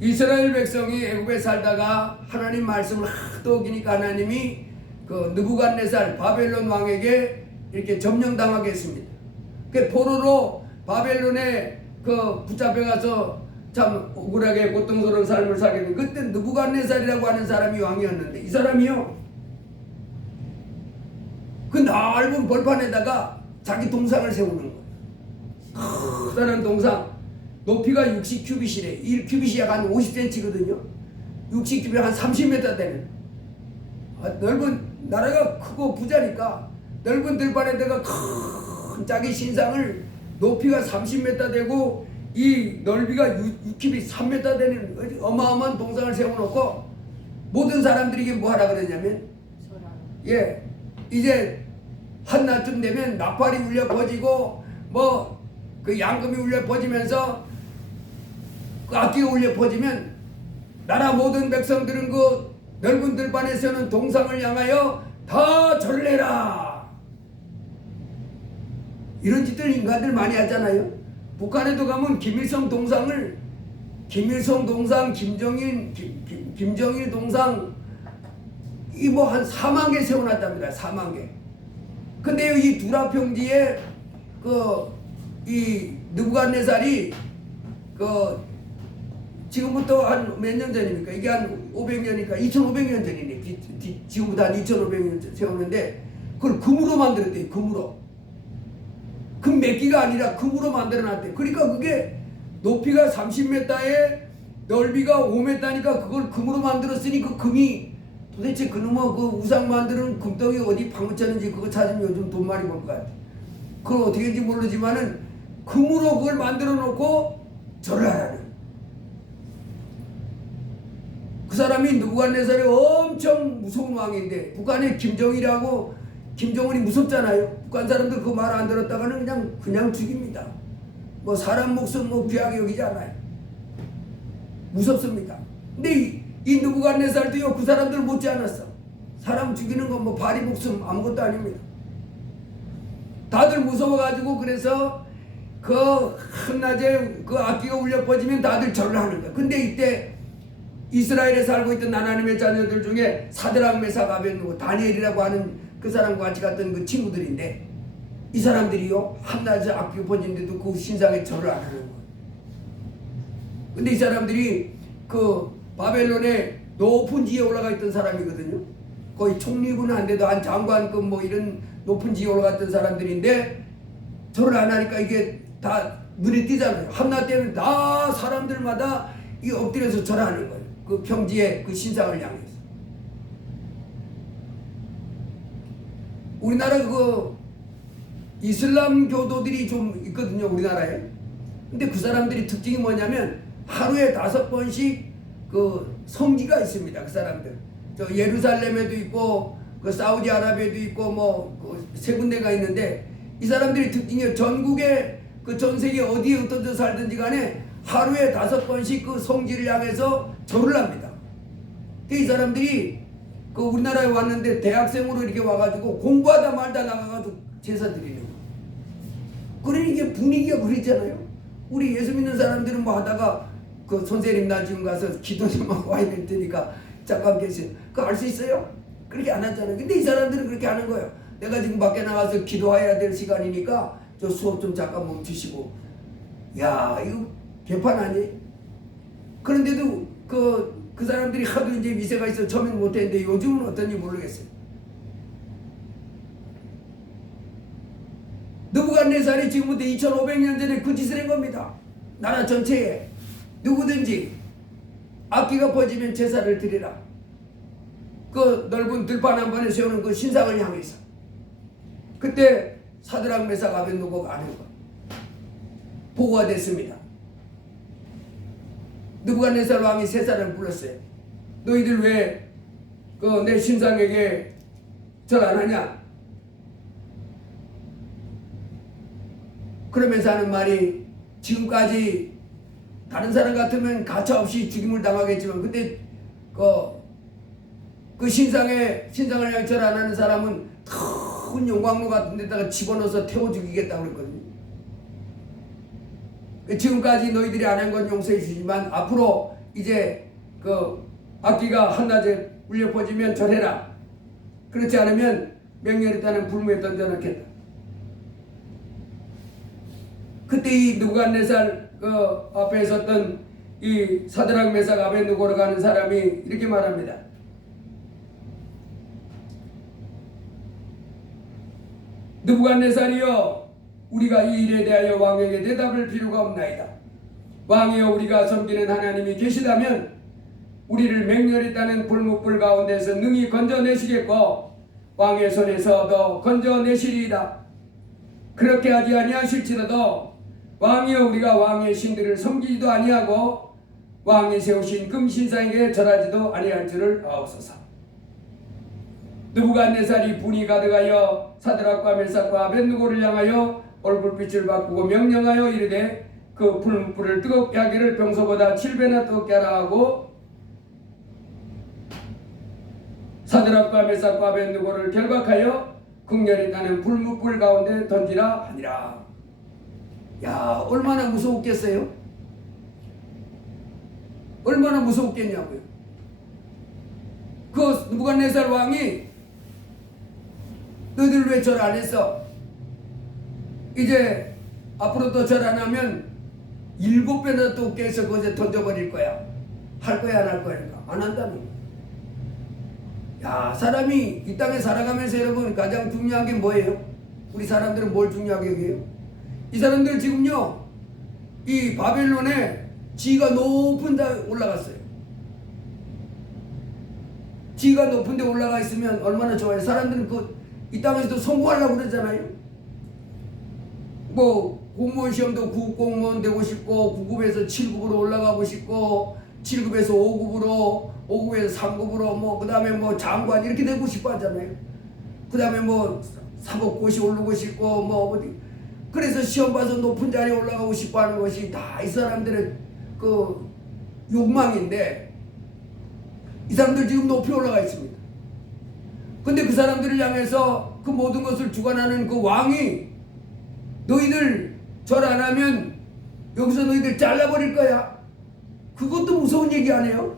이스라엘 백성이 애굽에 살다가 하나님 말씀을 하도 어기니까 하나님이 그 느부갓네살 바벨론 왕에게 이렇게 점령당하게 했습니다. 그 포로로 바벨론에 그 붙잡혀가서 참 억울하게 고통스러운 삶을 살게 된, 그때 느부갓네살이라고 하는 사람이 왕이었는데, 이 사람이요 그 넓은 벌판에다가 자기 동상을 세우는 거예요. 커다란 동상, 높이가 60큐빗이래. 1큐빗이 약 한 50cm거든요. 60큐빗 한 30m 되는, 넓은, 나라가 크고 부자니까 넓은 들판에다가 큰 자기 신상을, 높이가 30m 되고 이 넓이가 6큐빗 3m 되는 어마어마한 동상을 세워놓고, 모든 사람들에게 뭐 하라 그러냐면, 예, 이제 한낮쯤 되면 나팔이 울려 퍼지고 뭐 그 양금이 울려 퍼지면서 그 악기가 울려 퍼지면 나라 모든 백성들은 그 넓은 들판에 서는 동상을 향하여 다 절을 해라. 이런 짓들 인간들 많이 하잖아요. 북한에도 가면 김일성 동상을, 김일성 동상, 김정일 동상, 이 뭐 한 4만 개 세워놨답니다. 4만 개. 근데 이 두라 평지에 이 느부갓네살이 지금부터 한 몇 년 전입니까? 이게 한 500년이니까 2500년 전이네. 지금부터 한 2500년 전 세웠는데, 그걸 금으로 만들었대요. 금으로. 금 몇 기가 아니라 금으로 만들어놨대. 그러니까 그게 높이가 30m에 넓이가 5m니까 그걸 금으로 만들었으니, 그 금이 도대체 그놈의 그 우상 만드는 금덩이 어디 파묻혔는지 그거 찾으면 요즘 돈 많이 벌 것 같아. 그걸 어떻게 했는지 모르지만은 금으로 그걸 만들어 놓고 절을 하라는. 그 사람이 느부갓네살이 엄청 무서운 왕인데, 북한에 김정일하고 김정은이 무섭잖아요. 북한 사람들 그 말 안 들었다가는 그냥 죽입니다. 뭐 사람 목숨 뭐 귀하게 여기지 않아요. 무섭습니다. 근데 이 느부갓네살도요 그 사람들 못지 않았어. 사람 죽이는 건 뭐 바리 목숨 아무것도 아닙니다. 다들 무서워가지고, 그래서 그 한낮에 그 악기가 울려 퍼지면 다들 절을 하는 거야. 근데 이때 이스라엘에 살고 있던 하나님의 자녀들 중에 사드락 메삭 아벳느고 다니엘이라고 하는 그 사람과 같이 갔던 그 친구들인데, 이 사람들이요 한낮에 악기가 퍼지는데도 그 신상에 절을 안 하는 거예요. 근데 이 사람들이 그 바벨론의 높은 지에 올라가 있던 사람이거든요. 거의 총리군은 안 돼도 한 장관급 뭐 이런 높은 지에 올라갔던 사람들인데, 절을 안 하니까 이게 다 눈에 띄잖아요. 한낮 때는 다 사람들마다 이 엎드려서 절하는 거예요. 그 평지의 그 신상을 향해서. 우리나라 그 이슬람 교도들이 좀 있거든요, 우리나라에. 근데 그 사람들이 특징이 뭐냐면 하루에 5번씩 그 성지가 있습니다. 그 사람들. 저 예루살렘에도 있고 그 사우디아라비아에도 있고 뭐 그 세 군데가 있는데, 이 사람들이 특징이 전국에 그 전 세계 어디에 어떤 살든지 간에 하루에 5번씩 그 성지를 향해서 절을 합니다. 이 사람들이 그 우리나라에 왔는데 대학생으로 이렇게 와가지고 공부하다 말다 나가가지고 제사 드리는 거예요. 그러니 이게 분위기가 그랬잖아요. 우리 예수 믿는 사람들은 뭐 하다가 그 선생님 나 지금 가서 기도 좀 하고 와야 될 테니까 잠깐 계세요. 그거 할 수 있어요? 그렇게 안 하잖아요. 근데 이 사람들은 그렇게 하는 거예요. 내가 지금 밖에 나가서 기도해야 될 시간이니까 저 수업 좀 잠깐 멈추시고. 야, 이거 개판 아니? 그런데도 그 사람들이 하도 이제 미세가 있어 처음엔 못했는데 요즘은 어떤지 모르겠어요. 느부갓네살이 지금부터 2500년 전에 그 짓을 한 겁니다. 나라 전체에 누구든지 악기가 퍼지면 제사를 드리라. 그 넓은 들판 한 번에 세우는 그 신상을 향해서. 그때 사드락 메삭 아벳느고가 하는 거. 보고가 됐습니다. 느부갓네살 왕이 세 사람을 불렀어요. 너희들 왜 내 신상에게 절 안 하냐? 그러면서 하는 말이, 지금까지 다른 사람 같으면 가차없이 죽임을 당하겠지만, 근데 그 신상을 향해 절 안 하는 사람은 큰 용광로 같은 데다가 집어넣어서 태워 죽이겠다고 그랬거든요. 지금까지 너희들이 안 한 건 용서해 주지만 앞으로 이제 악기가 한낮에 울려 퍼지면 절해라. 그렇지 않으면 맹렬히 따는 불무에 던져놓겠다. 그때 이 느부갓네살 앞에 섰던 이 사드락 메삭 아벤느고로 가는 사람이 이렇게 말합니다. 느부갓네살이여, 우리가 이 일에 대하여 왕에게 대답할 필요가 없나이다. 왕이여, 우리가 섬기는 하나님이 계시다면 우리를 맹렬히 따는 불뭇불 가운데서 능히 건져내시겠고 왕의 손에서도 건져내시리이다. 그렇게 하지 아니하실지라도 왕이여, 우리가 왕의 신들을 섬기지도 아니하고 왕이 세우신 금신상에게 절하지도 아니할 줄을 아옵소서. 느부갓네살이 분이 가득하여 사드락과 메삭과 아벤느고를 향하여 얼굴빛을 바꾸고 명령하여 이르되 그 불을 뜨겁게 하기를 평소보다 7배나 뜨겁게 하라 하고 사드락과 메삭과 아벤느고를 결박하여 극렬히 나는 불 가운데 던지라 하니라. 야, 얼마나 무서웠겠어요? 얼마나 무서웠겠냐고요. 그 느부갓네살 왕이 너희들 왜 절 안 했어? 이제 앞으로도 절 안 하면 7배나 또 깨서 거기에 던져버릴 거야. 할 거야, 안 할 거야? 안 한다는 거야. 야, 사람이 이 땅에 살아가면서 여러분 가장 중요한 게 뭐예요? 우리 사람들은 뭘 중요하게 여겨요? 이 사람들 지금요, 이 바벨론에 지가 높은 데 올라갔어요. 지가 높은 데 올라가 있으면 얼마나 좋아요. 사람들은 이 땅에서도 성공하려고 그러잖아요. 뭐 공무원 시험도 9급 공무원 되고 싶고 9급에서 7급으로 올라가고 싶고 7급에서 5급으로 5급에서 3급으로 뭐 그다음에 뭐 장관 이렇게 되고 싶어 하잖아요. 그다음에 뭐 사법고시 오르고 싶고 뭐 어디, 그래서 시험 봐서 높은 자리에 올라가고 싶어 하는 것이 다 이 사람들의 그 욕망인데, 이 사람들 지금 높이 올라가 있습니다. 근데 그 사람들을 향해서 그 모든 것을 주관하는 그 왕이 너희들 절 안 하면 여기서 너희들 잘라버릴 거야. 그것도 무서운 얘기 아니에요?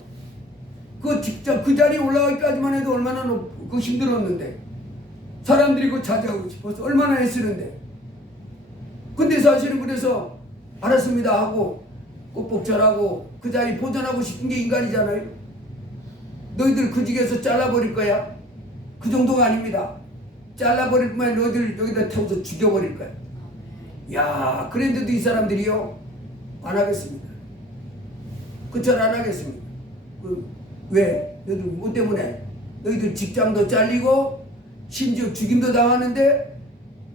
직접 그 자리에 올라가기까지만 해도 얼마나 힘들었는데, 사람들이 차지하고 싶어서 얼마나 애쓰는데. 근데 사실은 그래서 알았습니다 하고 꼭꼭 절하고 그 자리 보존하고 싶은 게 인간이잖아요. 너희들 그 직에서 잘라버릴 거야. 그 정도가 아닙니다. 잘라버릴 뿐만 아니라 너희들 여기다 태워서 죽여버릴 거야. 야, 그런데도 이 사람들이요, 안 하겠습니다. 그 절 안 하겠습니다. 왜? 너희들 뭐 때문에? 너희들 직장도 잘리고 심지어 죽임도 당하는데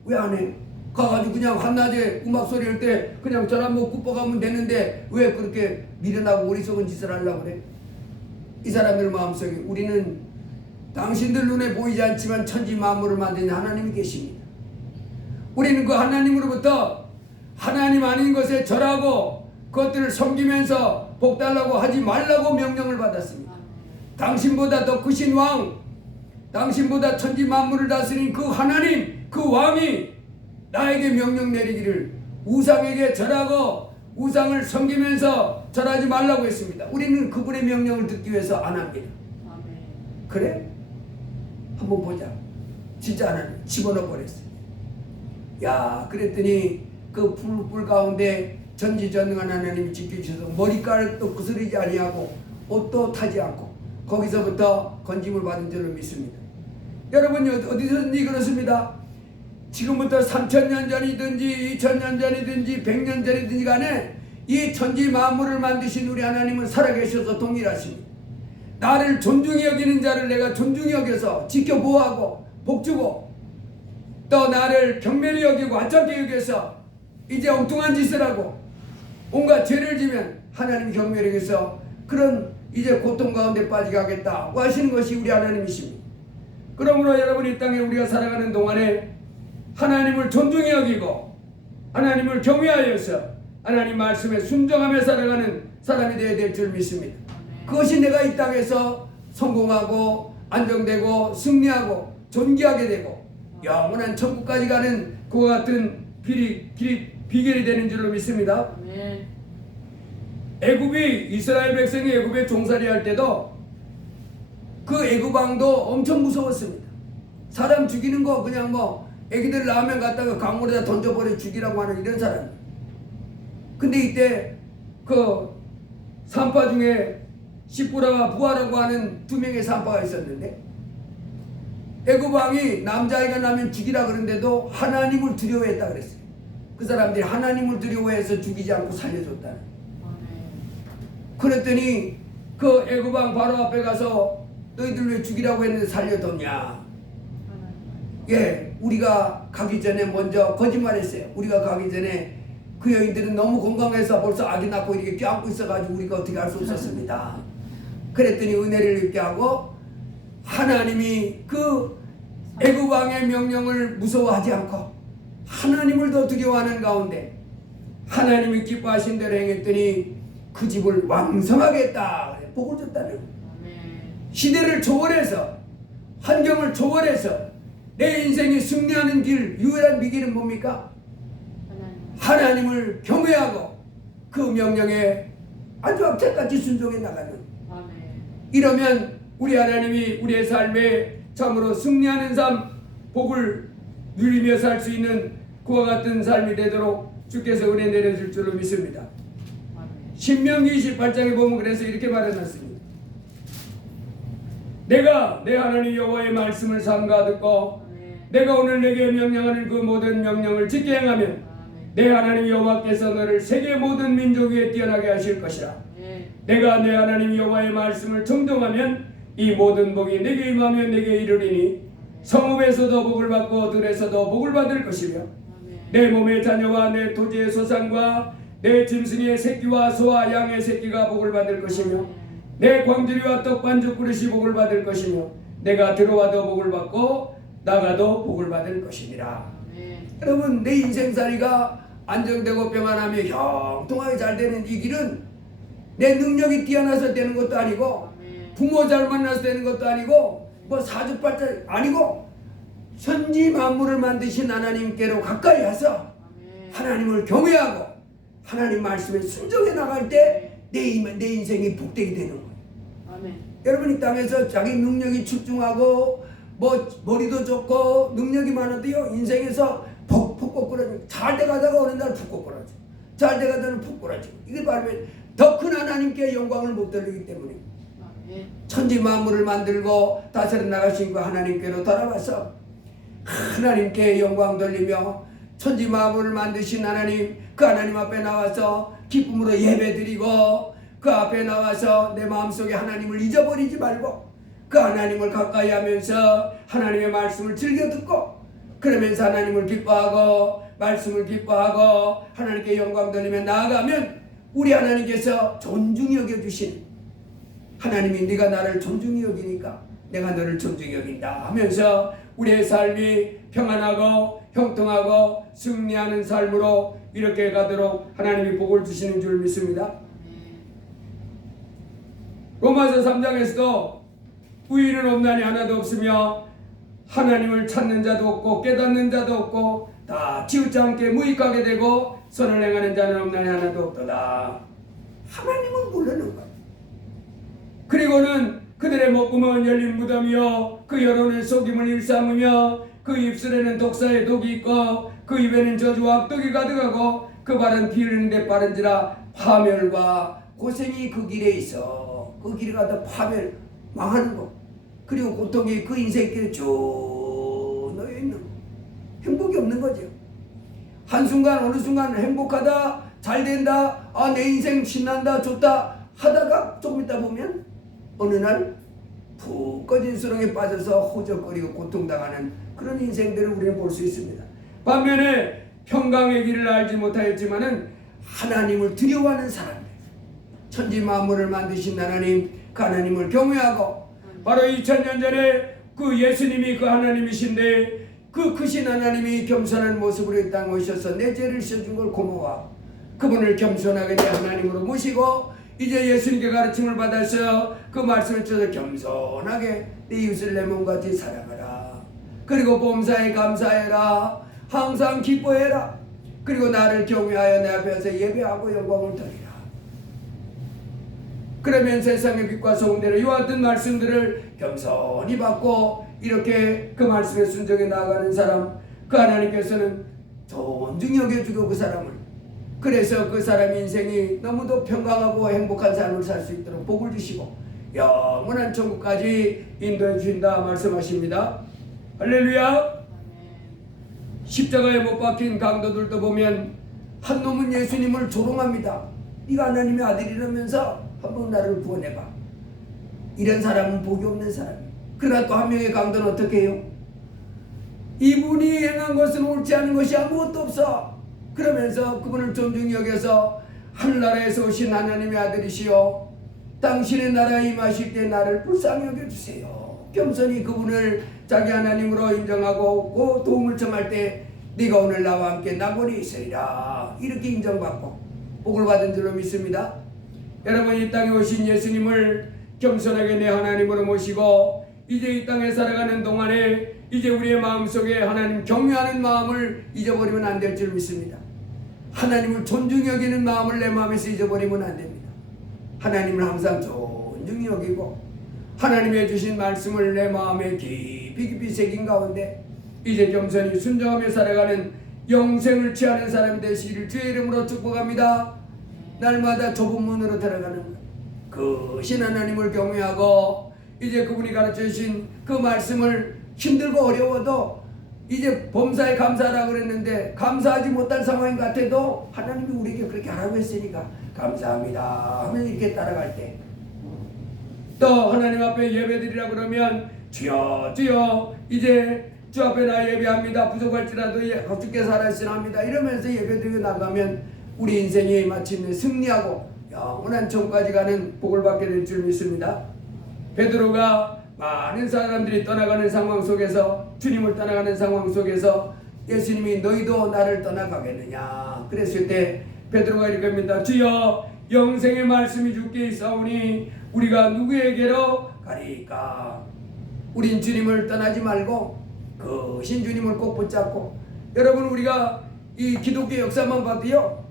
왜 안 해? 가가지고 그냥 한낮에 음악 소리 할 때 그냥 절 한 번 굽어가면 되는데 왜 그렇게 미련하고 어리석은 짓을 하려고 그래? 이 사람들 마음속에 우리는 당신들 눈에 보이지 않지만 천지 만물을 만든 하나님이 계십니다. 우리는 그 하나님으로부터 하나님 아닌 것에 절하고 그것들을 섬기면서 복달라고 하지 말라고 명령을 받았습니다. 당신보다 더 크신 왕, 당신보다 천지 만물을 다스린 그 하나님, 그 왕이 나에게 명령 내리기를 우상에게 절하고 우상을 섬기면서 절하지 말라고 했습니다. 우리는 그분의 명령을 듣기 위해서 안 합니다. 그래? 한번 보자. 진짜 안 하네. 집어넣어 버렸어요. 야, 그랬더니 그 불 가운데 전지전능한 하나님이 지켜주셔서 머리카락도 구스리지 아니하고 옷도 타지 않고 거기서부터 건짐을 받은 줄로 믿습니다. 여러분 어디서든지 그렇습니다. 지금부터 3000년 전이든지 2000년 전이든지 100년 전이든지 간에 이 천지 만물을 만드신 우리 하나님은 살아계셔서 동일하십니다. 나를 존중히 여기는 자를 내가 존중히 여겨서 지켜보호하고 복주고 또 나를 경멸히 여기고 하찮게 여겨서 이제 엉뚱한 짓을 하고 온갖 죄를 지면 하나님 경멸에게서 그런 이제 고통 가운데 빠지가겠다고 하시는 것이 우리 하나님이십니다. 그러므로 여러분 이 땅에 우리가 살아가는 동안에 하나님을 존중히 여기고 하나님을 경외하여서 하나님 말씀에 순종하며 살아가는 사람이 되어야 될 줄 믿습니다. 그것이 내가 이 땅에서 성공하고 안정되고 승리하고 존귀하게 되고 영원한 천국까지 가는 그와 같은 비결이 되는 줄로 믿습니다. 애굽이 이스라엘 백성이 애굽에 종살이 할 때도 그 애굽 왕도 엄청 무서웠습니다. 사람 죽이는 거 그냥 뭐 애기들 낳으면 갖다가 강물에다 던져버려 죽이라고 하는 이런 사람. 근데 이때 그 산파 중에 시뿌라와 부하라고 하는 두 명의 산파가 있었는데 애굽 왕이 남자아이가 나면 죽이라 그런데도 하나님을 두려워했다 그랬어요. 그 사람들이 하나님을 두려워해서 죽이지 않고 살려줬다는. 그랬더니 그 애굽 왕 바로 앞에 가서 너희들 왜 죽이라고 했는데 살려뒀냐. 예, 우리가 가기 전에 먼저 거짓말했어요. 우리가 가기 전에 그 여인들은 너무 건강해서 벌써 아기 낳고 이렇게 껴안고 있어가지고 우리가 어떻게 할 수 없었습니다. 그랬더니 은혜를 입게 하고 하나님이 그 애굽 왕의 명령을 무서워하지 않고 하나님을 더 두려워하는 가운데 하나님이 기뻐하신 대로 행했더니 그 집을 왕성하게 했다. 복을 줬다는. 시대를 초월해서 환경을 초월해서 내 인생이 승리하는 길 유일한 비결은 뭡니까? 하나님을 경외하고 그 명령에 아주 앞장까지 순종해 나가는. 이러면 우리 하나님이 우리의 삶에 참으로 승리하는 삶, 복을 누리며 살 수 있는 그와 같은 삶이 되도록 주께서 은혜 내려줄 줄로 믿습니다. 신명기 28장에 보면 그래서 이렇게 말해놨습니다. 내가 내 하나님 여호와의 말씀을 삼가 듣고 내가 오늘 내게 명령하는 그 모든 명령을 지켜 행하면 내 하나님 여호와께서 너를 세계 모든 민족 위에 뛰어나게 하실 것이라. 내가 내 하나님 여호와의 말씀을 청종하면 이 모든 복이 내게 임하며 내게 이르리니 성읍에서도 복을 받고 들에서도 복을 받을 것이며 내 몸의 자녀와 내 토지의 소산과 내 짐승의 새끼와 소와 양의 새끼가 복을 받을 것이며 내 광주리와 떡반죽 그릇이 복을 받을 것이며 내가 들어와도 복을 받고 나가도 복을 받을 것이니라. 여러분 내 인생살이가 안정되고 평안하며 형통하게 잘 되는 이 길은 내 능력이 뛰어나서 되는 것도 아니고 부모 잘 만나서 되는 것도 아니고 뭐 사주팔자 아니고 천지 만물을 만드신 하나님께로 가까이 와서 하나님을 경외하고 하나님 말씀에 순종해 나갈 때 내 인생이 복되게 되는 거예요. 여러분 이 땅에서 자기 능력이 출중하고 뭐 머리도 좋고 능력이 많아도요 인생에서 푹 꼬꾸라지고 잘 돼가다가 어느 날 푹 꼬꾸라지고 잘 돼가다가 푹 꼬꾸라지고 이게 바로 더 큰 하나님께 영광을 못 돌리기 때문에 천지 만물을 만들고 다스려 나가신 그 하나님께로 돌아와서 하나님께 영광 돌리며 천지 만물을 만드신 하나님 그 하나님 앞에 나와서 기쁨으로 예배드리고 그 앞에 나와서 내 마음속에 하나님을 잊어버리지 말고 그 하나님을 가까이 하면서 하나님의 말씀을 즐겨 듣고 그러면서 하나님을 기뻐하고 말씀을 기뻐하고 하나님께 영광 돌리며 나아가면 우리 하나님께서 존중히 여겨주신 하나님이 네가 나를 존중히 여기니까 내가 너를 존중히 여긴다 하면서 우리의 삶이 평안하고 형통하고 승리하는 삶으로 이렇게 가도록 하나님이 복을 주시는 줄 믿습니다. 로마서 3장에서도 의인은 없나니 하나도 없으며 하나님을 찾는 자도 없고 깨닫는 자도 없고 다 치우치 않게 무익하게 되고 선을 행하는 자는 없나니 하나도 없도다. 하나님은 모르는 거예요. 그리고는 그들의 목구멍은 열린 무덤이요 그 여론의 속임을 일삼으며 그 입술에는 독사의 독이 있고 그 입에는 저주와 악독이 가득하고 그 발은 피 흘리는데 빠른지라 파멸과 고생이 그 길에 있어. 그 길에 가다 파멸 망하는 거 그리고 고통이 그 인생길에 쭉 놓여 있는 거. 행복이 없는 거죠. 한순간 어느 순간 행복하다 잘 된다 내 인생 신난다 좋다 하다가 조금 있다 보면 어느 날 푹 꺼진 수렁에 빠져서 호적거리고 고통당하는 그런 인생들을 우리는 볼 수 있습니다. 반면에 평강의 길을 알지 못하였지만은 하나님을 두려워하는 사람들, 천지 만물을 만드신 하나님, 그 하나님을 경외하고 바로 2000년 전에 그 예수님이 그 하나님이신데 그 크신 하나님이 겸손한 모습으로 이 땅에 오셔서 내 죄를 씻어준 걸 고마워. 그분을 겸손하게 내 하나님으로 모시고 이제 예수님께 가르침을 받았어요. 그 말씀을 쳐서 겸손하게 내 이웃을 내 몸같이 사랑하라. 그리고 범사에 감사해라. 항상 기뻐해라. 그리고 나를 경외하여 내 앞에서 예배하고 영광을 돌리라. 그러면 세상의 빛과 소금대로 이와 같은 말씀들을 겸손히 받고 이렇게 그 말씀에 순종해 나아가는 사람, 그 하나님께서는 존중히 여겨주고 그 사람을, 그래서 그 사람의 인생이 너무도 평강하고 행복한 삶을 살 수 있도록 복을 주시고 영원한 천국까지 인도해 주신다 말씀하십니다. 할렐루야. 십자가에 못 박힌 강도들도 보면 한 놈은 예수님을 조롱합니다. 네가 하나님의 아들이라면서 한번 나를 구원해봐. 이런 사람은 복이 없는 사람이에요. 그러나 또 한 명의 강도는 어떻게 해요? 이분이 행한 것은 옳지 않은 것이 아무것도 없어. 그러면서 그분을 존중히 여겨서 하늘나라에서 오신 하나님의 아들이시여, 당신의 나라에 임하실 때 나를 불쌍히 여겨주세요. 겸손히 그분을 자기 하나님으로 인정하고 그 도움을 청할 때 네가 오늘 나와 함께 나머리 있으리라, 이렇게 인정받고 복을 받은 줄로 믿습니다. 여러분, 이 땅에 오신 예수님을 겸손하게 내 하나님으로 모시고 이제 이 땅에 살아가는 동안에 이제 우리의 마음속에 하나님 경외하는 마음을 잊어버리면 안 될 줄 믿습니다. 하나님을 존중히 여기는 마음을 내 마음에서 잊어버리면 안 됩니다. 하나님을 항상 존중히 여기고 하나님의 주신 말씀을 내 마음에 깊이 새긴 가운데 이제 겸손히 순종하며 살아가는 영생을 취하는 사람이 되시기를 주의 이름으로 축복합니다. 날마다 좁은 문으로 들어가는 그 신 하나님을 경외하고 이제 그분이 가르쳐주신 그 말씀을 힘들고 어려워도 이제 범사에 감사하라 그랬는데 감사하지 못할 상황인 것 같아도 하나님이 우리에게 그렇게 하라고 했으니까 감사합니다 하면 이렇게 따라갈 때, 또 하나님 앞에 예배드리라 그러면 주여 주여 이제 주 앞에 나 예배합니다. 부족할지라도 주께 살아시나합니다 이러면서 예배드리고 나가면 우리 인생이 마침내 승리하고 영원한 천국까지 가는 복을 받게 될 줄 믿습니다. 베드로가 많은 사람들이 떠나가는 상황 속에서, 주님을 떠나가는 상황 속에서 예수님이 너희도 나를 떠나가겠느냐 그랬을 때 베드로가 이렇게 합니다. 주여, 영생의 말씀이 주께 있사오니 우리가 누구에게로 가리까. 우린 주님을 떠나지 말고 그 신주님을 꼭 붙잡고, 여러분 우리가 이 기독교 역사만 봐도요,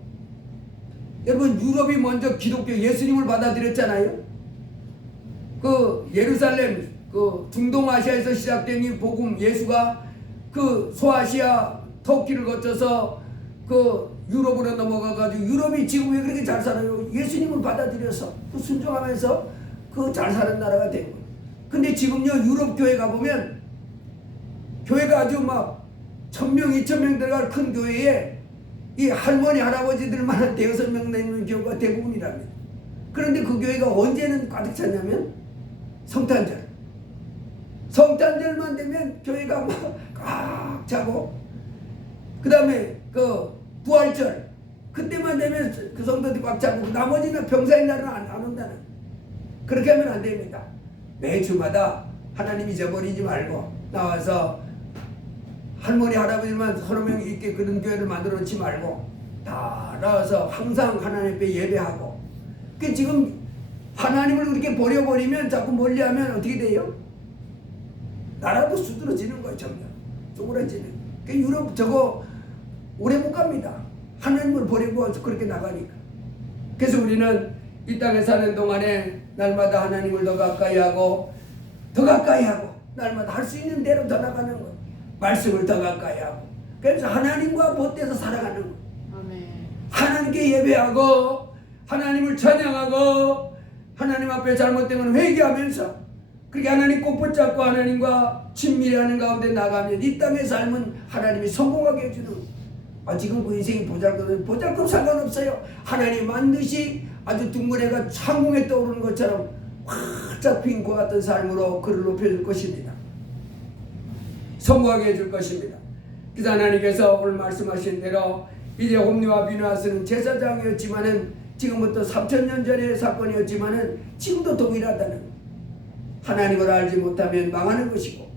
여러분 유럽이 먼저 기독교 예수님을 받아들였잖아요. 그 예루살렘, 그 중동아시아에서 시작된 이 복음, 예수가 그 소아시아 터키를 거쳐서 그 유럽으로 넘어가가지고 유럽이 지금 왜 그렇게 잘 살아요? 예수님을 받아들여서 그 순종하면서 그 잘 사는 나라가 된 거예요. 근데 지금요 유럽 교회 가보면 교회가 아주 막 1000명, 2000명 들어갈 큰 교회에 이 할머니 할아버지들만 한 5명 되는 교회가 대부분이랍니다. 그런데 그 교회가 언제는 가득 찼냐면 성탄절만 되면 교회가 막 꽉 차고, 그 다음에 그 부활절 그때만 되면 그 성도들이 꽉 차고 나머지는 평소의 날은 안 온다는, 그렇게 하면 안 됩니다. 매주마다 하나님 잊어버리지 말고 나와서 할머니 할아버지만 서너 명 있게 그런 교회를 만들어 놓지 말고 다 나와서 항상 하나님 앞에 예배하고. 그 지금 하나님을 그렇게 버려버리면 자꾸 멀리하면 어떻게 돼요? 나라도 수두러지는 거예요. 점점 쪼그라지는. 그 유럽 저거 오래 못 갑니다. 하나님을 버리고 그렇게 나가니까. 그래서 우리는 이 땅에 사는 동안에 날마다 하나님을 더 가까이 하고 날마다 할 수 있는 대로 더 나가는 거예요. 말씀을 더 가까이 하고, 그래서 하나님과 보태서 살아가는 거예요. 아멘. 하나님께 예배하고 하나님을 찬양하고 하나님 앞에 잘못된 건 회개하면서 그렇게 하나님 꼭 붙잡고 하나님과 친밀하는 가운데 나가면 이 땅의 삶은 하나님이 성공하게 해주는 거예요. 지금 그 인생이 보잘것 상관없어요. 하나님 반드시 아주 둥근해가 창공에 떠오르는 것처럼 활짝 핀 것 같은 삶으로 그를 높여줄 것입니다. 성공하게 해줄 것입니다. 그래서 하나님께서 오늘 말씀하신 대로 이제 홈리와 비누아스는 제사장이었지만은 지금부터 3000년 전의 사건이었지만은 지금도 동일하다는, 하나님을 알지 못하면 망하는 것이고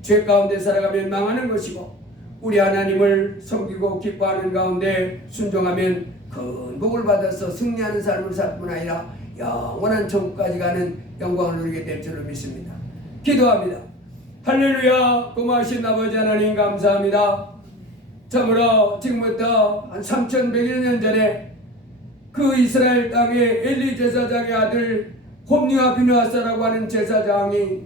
죄 가운데 살아가면 망하는 것이고 우리 하나님을 섬기고 기뻐하는 가운데 순종하면 큰 복을 받아서 승리하는 삶을 살 뿐 아니라 영원한 천국까지 가는 영광을 누리게 될 줄로 믿습니다. 기도합니다. 할렐루야. 고마우신 아버지 하나님 감사합니다. 참으로 지금부터 한 3100여 년 전에 그 이스라엘 땅에 엘리 제사장의 아들 홈리와 비누아스라고 하는 제사장이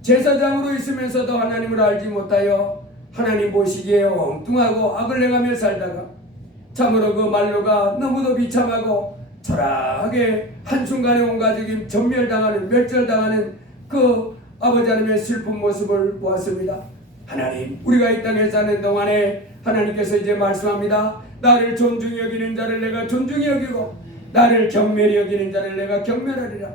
제사장으로 있으면서도 하나님을 알지 못하여 하나님 보시기에 엉뚱하고 악을 행하며 살다가 참으로 그 말로가 너무도 비참하고 초라하게 한순간에 온 가족이 전멸당하는, 멸절당하는 그 아버지 하나님의 슬픈 모습을 보았습니다. 하나님, 우리가 이 땅에 사는 동안에 하나님께서 이제 말씀합니다. 나를 존중히 여기는 자를 내가 존중히 여기고 나를 경멸히 여기는 자를 내가 경멸하리라.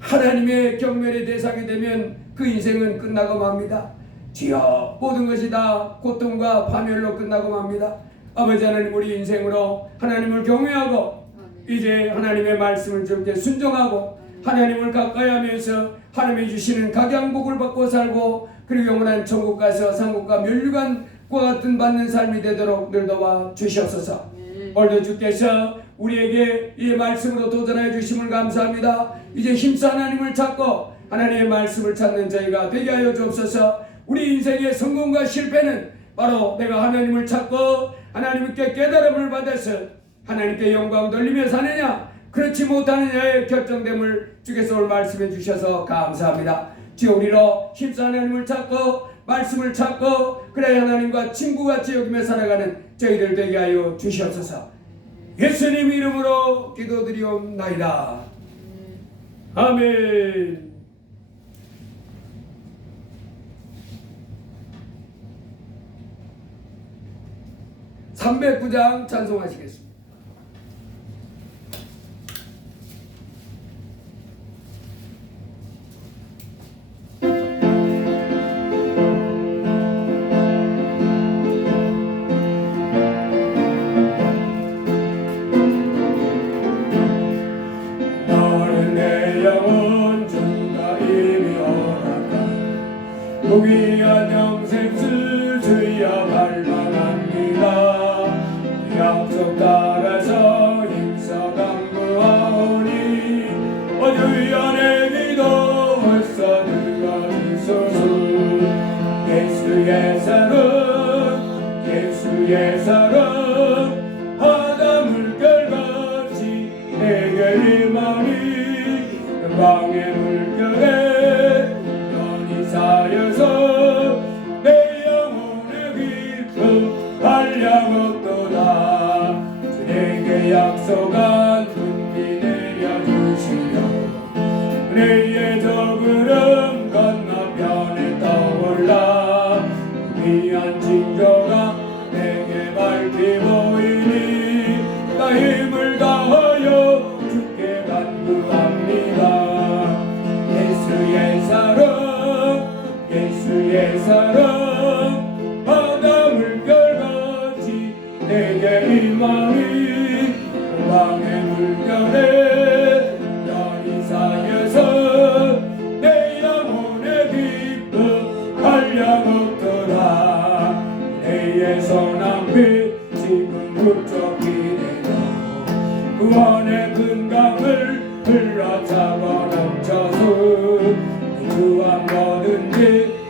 하나님의 경멸의 대상이 되면 그 인생은 끝나고 맙니다. 주여, 모든 것이 다 고통과 파멸로 끝나고 맙니다. 아버지 하나님, 우리 인생으로 하나님을 경외하고 이제 하나님의 말씀을 듣게 순종하고 하나님을 가까이 하면서 하나님이 주시는 각양복을 받고 살고 그리고 영원한 천국 가서 상국과 면류관과 같은 받는 삶이 되도록 늘 도와 주시옵소서. 오늘도 주께서 우리에게 이 말씀으로 도전해 주심을 감사합니다. 이제 힘써 하나님을 찾고 하나님의 말씀을 찾는 저희가 되게 하여 주옵소서. 우리 인생의 성공과 실패는 바로 내가 하나님을 찾고 하나님께 깨달음을 받아서 하나님께 영광 돌리며 사느냐 그렇지 못하느냐의 결정됨을 주께서 오늘 말씀해 주셔서 감사합니다. 주여, 우리로 힘써 하나님을 찾고 말씀을 찾고 그래야 하나님과 친구같이 여기며 살아가는 저희들 되게 하여 주시옵소서. 예수님 이름으로 기도드리옵나이다. 아멘. (309장) 찬송하시겠습니다. 귀한 영생을 주여 갈망합니다. 약속 따라서 힘써 강구하오니 주여 내 기도 벌써 들어주소서. 예수의 사랑 예수의 사랑 바다 물결같이 내게 임하니 영광의 물결에 사여서 내 영혼의 기쁨 한량없도다. 주에게 약속한 분비 내려주시려 은혜의 저 구름 건너편에 떠올라 위한 징조가 내게 밝히 보이니 나 힘을 다하여 주께 간구합니다. 예수의 사랑 예수의 사랑 바다 물결같이 내게 임하니 영광의 물결에 별이 쌓여서 내 영혼의 기쁨 한량없도다. 내의 손앞에 지금 부쩍이네요. 구원의 근강을 흘러 잡아 넘쳐서 주와 뭐든지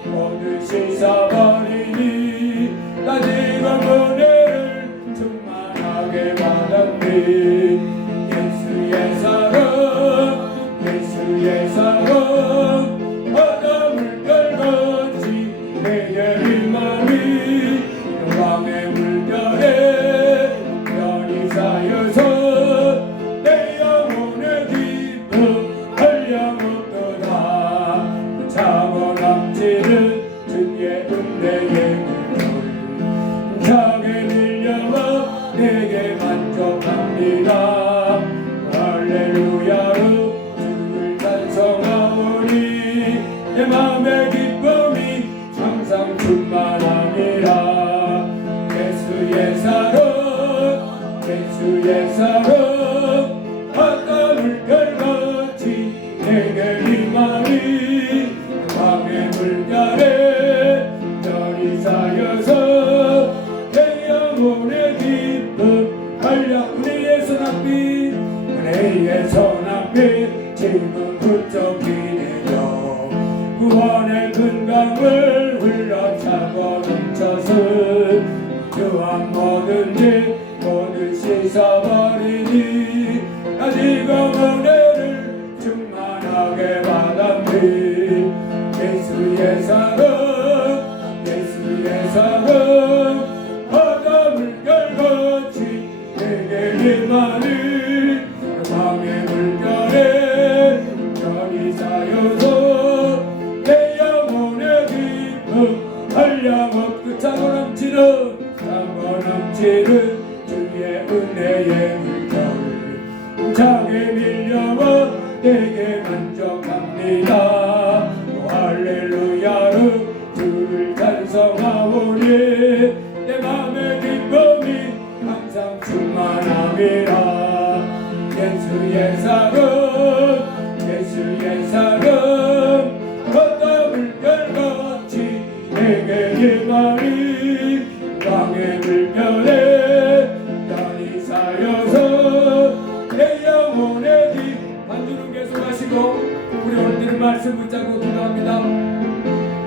모두 씻어버리니 나 지금 은혜를 충만하게 받았니. 예수의 사랑 예수의 사랑 바다 물결같이 내게 임하니 영광의 물결에 별이 쌓여서 내 영혼의 기쁨 예수의 사랑 바다 물결같이 내게 임하니 밤의 물결에 별이 쌓여서 내 영혼의 기쁨 한량 은혜의 소낙비 은혜의 소낙비 지금 부쩍이네요 구원의 근강을 흘러차고 넘쳐서 주한 뭐든지 모두 씻어버리니 나 지금 은혜를 충만하게 받았니 예수의 사랑 예수의 사랑 바다 물결같이 내게 임하니 밤의 물결에 별이 쌓여서 내 영혼의 기쁨 한량없고 차고 넘치는 주의 은혜의 물결 장에 밀려와 내게 만족합니다 할렐루야로 주를 찬송하오니 내 맘의 기쁨이 항상 충만함이라 예수의 사랑 예수의 사랑 바다 물결같이 내게 임하니 밤의 물결에 별이 쌓여서 내 영혼의 길 반주는 계속하시고 우리 오늘 들은 말씀 붙잡고 기도합니다.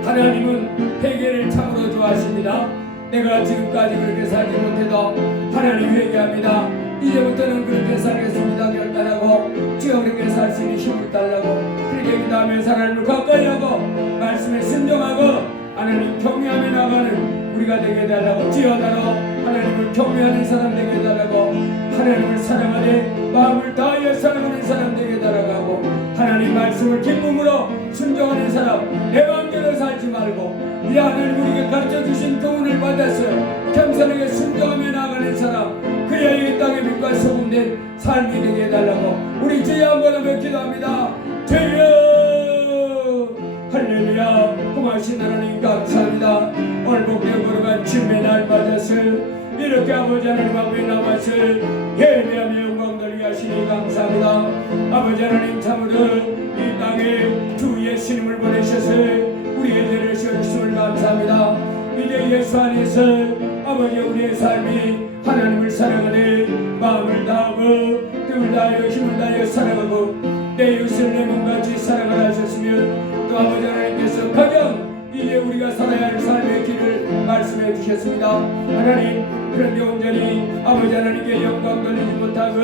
하나님은 회개를 참으로 좋아하십니다. 내가 지금까지 그렇게 살지 못해도 하나님 회개합니다. 이제부터는 그렇게 살겠습니다. 결단하고 주여 그렇게 살 수 있는 힘을 달라고 그렇게 기도하면서 하나님을 가까이 하고 말씀에 순종하고 하나님 경외하며 나가는 우리가 되게 해달라고 주여 나로 하나님을 경외하는 사람 되게 해달라고 하나님을 사랑하되 마음을 다하여 사랑하는 사람 되게 해달라고 하나님 말씀을 기쁨으로 순종하는 사람 내 마음대로 살지 말고 이 하나님 우리에게 가르쳐주신 교훈을 받아서 겸손하게 순종하며 나가는 사람 그래야 이 땅의 빛과 소금된 삶이 되게 해달라고 우리 주여 한번 하며 기도합니다. 주여 할렐루야 고마우신 하나님 감사합니다. 오늘 복되어 걸어간 주님의 날 맞아서 이렇게 아버지 하나님 앞에 나와서 예배하며 영광 돌리게 하시니 감사합니다. 아버지 하나님 참으로 이 땅에 주 예수님을 보내셔서 우리의 죄를 씌워주심을 감사합니다. 이제 예수 안에서 아버지 우리의 삶이 하나님을 사랑하네 마음을 다하고 뜻을 다하여 힘을 다하여 사랑하고 내 이웃을 내 몸같이 사랑을 하셨으며 또 아버지 하나님께서 가장 이제 우리가 살아야 할 삶의 길을 말씀해 주셨습니다. 하나님 그런데 온전히 아버지 하나님께 영광 돌리지 못하고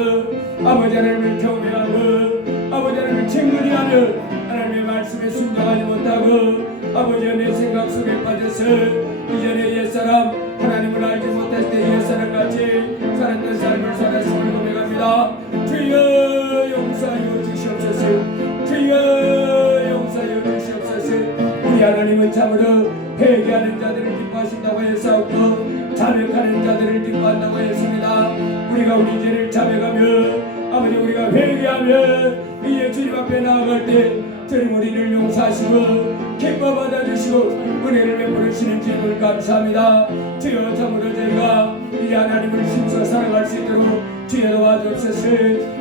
아버지 하나님을 경외하고 아버지 하나님을 친근히하며 하나님의 말씀에 순종하지 못하고 아버지 내 생각 속에 빠져서 이전에 옛사람 하나님을 알지 못할 때 옛사람같이 살았던 삶을 살았음을 고백합니다. 주여 용서하여 주시옵소서 주여 용서하여 주시옵소서 우리 하나님은 참으로 회개하는 자들을 기뻐하신다고 했사옵고 자백하는 자들을 기뻐한다고 했습니다. 우리가 우리 죄를 자백하며 아버지 우리가 회개하며 이제 주님 앞에 나아갈 때 주님 우리를 용서하시고 기뻐 받아주시고 은혜를 베풀으시는 주님을 감사합니다. 주여 참으로 저희가 이제 하나님을 힘써 살아갈 수 있도록 주여 도와주옵소서.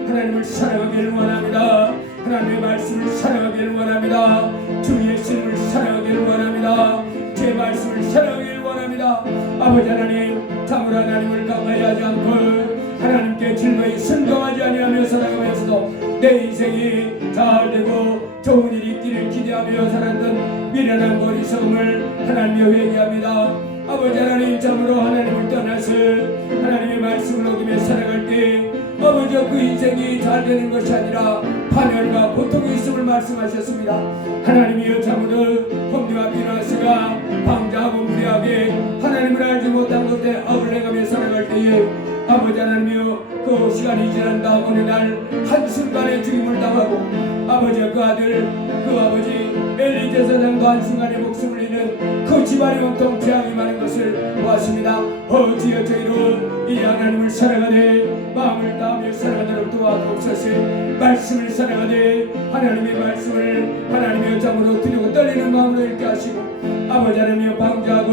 하나님을 사랑하기를 원합니다. 하나님의 말씀을 사랑하기를 원합니다. 주 예수님을 사랑하기를 원합니다. 제 말씀을 사랑하기를 원합니다. 아버지 하나님 참으로 하나님을 가까이 하지 않고 하나님께 즐거이 순종하지 아니하며 살아가면서도 내 인생이 잘되고 좋은 일이 있기를 기대하며 살았던 미련한 머리속을 하나님여 회개합니다. 아버지 하나님 참으로 하나님을 떠나서 하나님의 말씀을 어기며 살아갈 때 아버지 그 인생이 잘되는 것이 아니라 파멸과 고통이 있음을 말씀하셨습니다. 하나님이여 참으로 홈리와 비나스가 방자하고 무리하게 하나님을 알지 못한 것에 악을 내가며 살아갈 때에 아버지 하나님이여 그 시간이 지난 다음 어느 날 한순간에 죽임을 당하고 아버지 그 아들 그 아버지 엘리 제사장도 한순간에 목숨을 잃는 그 집안의 온통 재앙이 많은 것을 보았습니다. 주여 저희로 이 하나님을 사랑하되 마음을 다하며 사랑하도록 도와주옵소서. 말씀을 사랑하되 하나님의 말씀을 하나님의 잠으로 드리고 떨리는 마음으로 읽게 하시고 아버지 하나님의 방자하고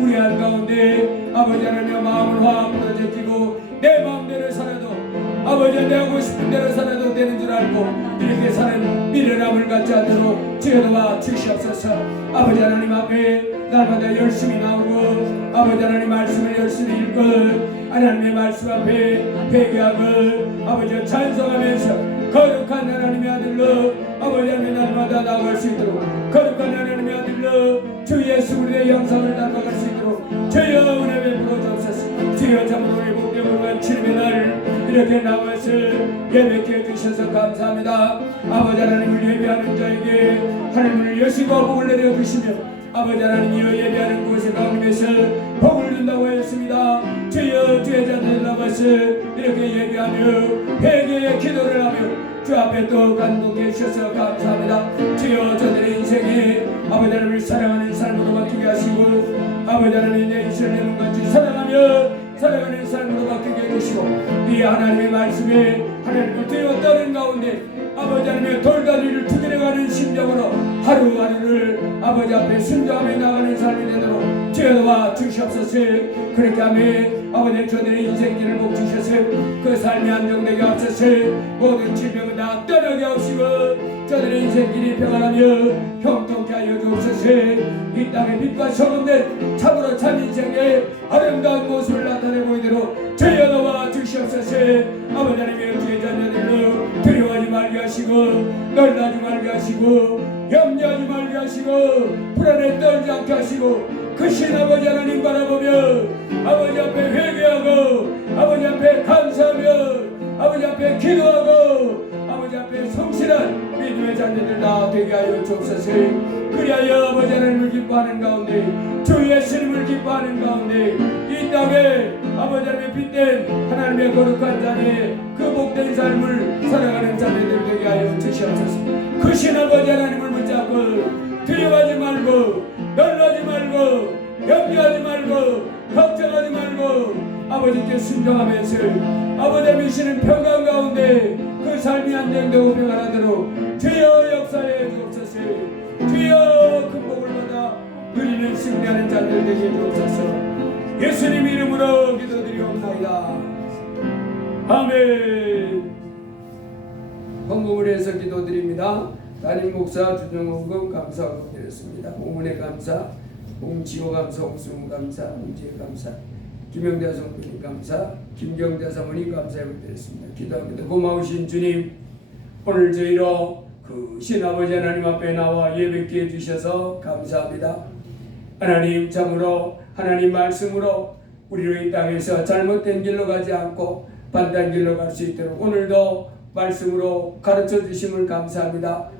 우리 한가운데 아버지 하나님의 마음을 화합으로 제끼고 내 마음대로 살아도 아버지 내 하고 싶은 대로 살아도 되는 줄 알고 이렇게 사는 미련함을 갖지 않도록 주여 도와 주시옵소서. 아버지 하나님 앞에 날마다 열심히 나오고 아버지 하나님 말씀을 열심히 읽고 하나님의 말씀 앞에 회개하고 아버지 찬송하면서 거룩한 하나님의 아들로 아버지 하나님 날마다 나아갈 수 있도록 거룩한 하나님의 아들로 주 예수 그리스도의 영상을 닮아갈 수 있도록 주여 은혜 베풀어 주옵소서. 주여 참으로 우리 복되고 주님의 날 이렇게 나와서 예배케 해주셔서 감사합니다. 아버지 하나님을 예배하는 자에게 하나님을 여시고 복을 내려 주시며 아버지 하나님이여 예배하는 곳에 가운데서 복을 준다고 했습니다. 주여 주의 자들 나와서 이렇게 예배하며 회개의 기도를 하며 주 앞에 또 간독해 주셔서 감사합니다. 주여 저들의 인생에 아버지 하나님을 사랑하는 삶으로 바뀌게 하시고 아버지 하나님 내 인생을 내 눈같이 사랑하며 살아가는 삶으로 바뀌게 해주시고 이 하나님의 말씀에 하나님을 뛰어 떠는 가운데 아버지 하나님의 돌다리를 두드려가는 심정으로 하루하루를 아버지 앞에 순종하며 나가는 삶이 되도록 주여 도와 주시옵소서. 그렇게 하며 아버지 저들의 인생길을 복 주셔서 그 삶이 안정되게 하옵소서. 모든 질병은 다 떠나게 하시고 저들의 인생길이 평안하며 형통케 하여 주옵소서. 이 땅의 빛과 소금된 참으로 참 인생의 아름다운 모습을 나타내 보이도록 주여 도와 주시옵소서. 아버지 하나님의 주의 자녀들로 두려워하지 말게 하시고 놀라지 말게 하시고 염려하지 말게 하시고 불안에 떨지 않게 하시고 그 신 아버지 하나님 바라보며 아버지 앞에 회개하고 아버지 앞에 감사하며 아버지 앞에 기도하고 아버지 앞에 성실한 믿음의 자녀들 다 되게 하여 주옵소서. 그리하여 아버지 하나님을 기뻐하는 가운데 주 예수님을 기뻐하는 가운데 이 땅에 아버지 하나님의 빛된 하나님의 거룩한 자리에 그 복된 삶을 살아가는 자녀들 되게 하여 주시옵소서. 그 신 아버지 하나님을 붙잡고 두려워하지 말고 놀라지 말고 염려하지 말고 걱정하지 말고 아버지께 순종하면서 아버지 하나님이시는 평강 가운데 그 삶이 안정되고 평안하도록 주여 역사해 주옵소서. 주여 큰 복을 받아 누리는 승리하는 자들 되게 주옵소서. 예수님 이름으로 기도드리옵나이다. 아멘. 헌금을 해서 기도드립니다. 담임 목사 주정헌금 감사하고 드렸습니다. 오문의 감사, 홍지호 감사, 홍승우 감사, 홍지혜 감사, 김영자 성도님 감사, 김경자 사모님 감사하고 드렸습니다. 기도합니다. 고마우신 주님, 오늘 저희로 그 신아버지 하나님 앞에 나와 예배케 해주셔서 감사합니다. 하나님 참으로 하나님 말씀으로 우리를 이 땅에서 잘못된 길로 가지 않고 반대한 길로 갈 수 있도록 오늘도 말씀으로 가르쳐 주심을 감사합니다.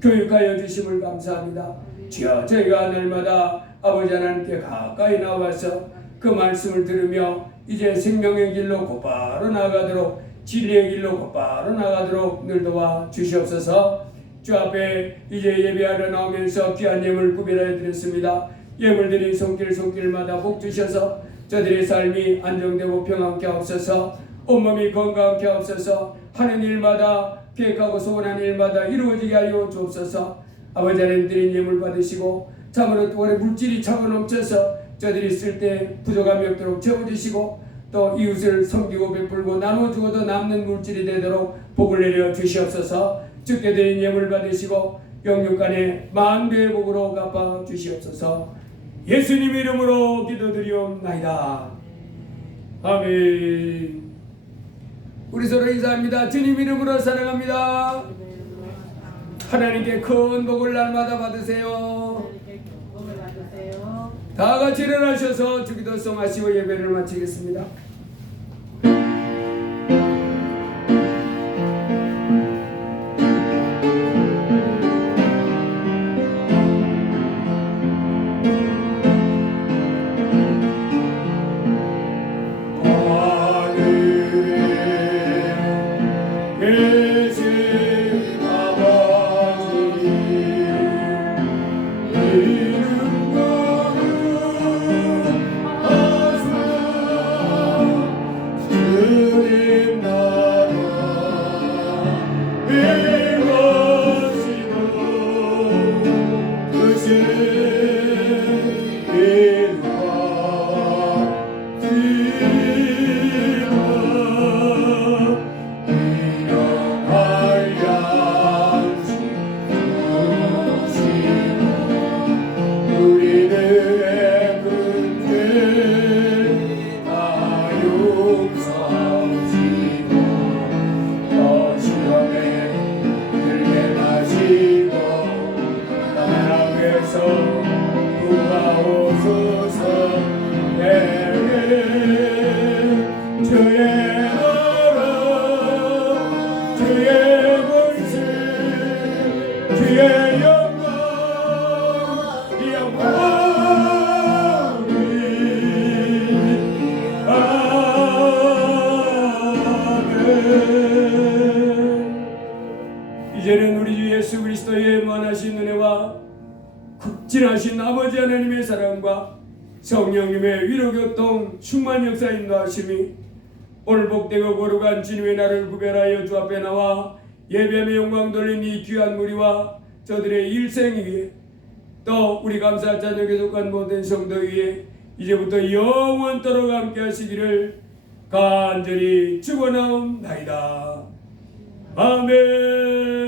교육하여 주심을 감사합니다. 주여 저희가 날마다 아버지 하나님께 가까이 나와서 그 말씀을 들으며 이제 생명의 길로 곧바로 나가도록 진리의 길로 곧바로 나가도록 늘 도와 주시옵소서. 주 앞에 이제 예배하러 나오면서 귀한 예물 구별하여 드렸습니다. 예물 드린 손길마다 복 주셔서 저들의 삶이 안정되고 평안케 하옵소서. 온몸이 건강케 하옵소서. 하는 일마다 계획하고 소원하는 일마다 이루어지게 하여 주옵소서. 아버지 하나님 드린 예물 받으시고 참으로 또 올해 물질이 차고 넘쳐서 저들이 쓸 때 부족함이 없도록 채워주시고 또 이웃을 섬기고 베풀고 나눠주고도 남는 물질이 되도록 복을 내려 주시옵소서. 주께 드린 예물 받으시고 영육간에 만배의 복으로 갚아 주시옵소서. 예수님 이름으로 기도드리옵나이다. 아멘. 우리 서로 인사합니다. 주님 이름으로 사랑합니다. 하나님께 큰 복을 날마다 받으세요. 다 같이 일어나셔서 주기도송 하시고 예배를 마치겠습니다. 그 용서하시고 또 시험에 들게 마시고 하나님께서 구하옵소서. 주의 나라 주의 권세 주의 영광이 아멘. 이제는 우리 주 예수 그리스도의 무한하신 은혜와 극진하신 아버지 하나님의 사랑과 성령님의 위로교통 충만 역사 인도하심이 오늘 복되고 거룩한 주님의 날을 구별하여 주 앞에 나와 예배하며 영광 돌린 이 귀한 무리와 저들의 일생 위에 또 우리 감사 찬양에 속한 모든 성도 위에 이제부터 영원토록 함께 하시기를 간절히 축원하옵나이다. 아멘.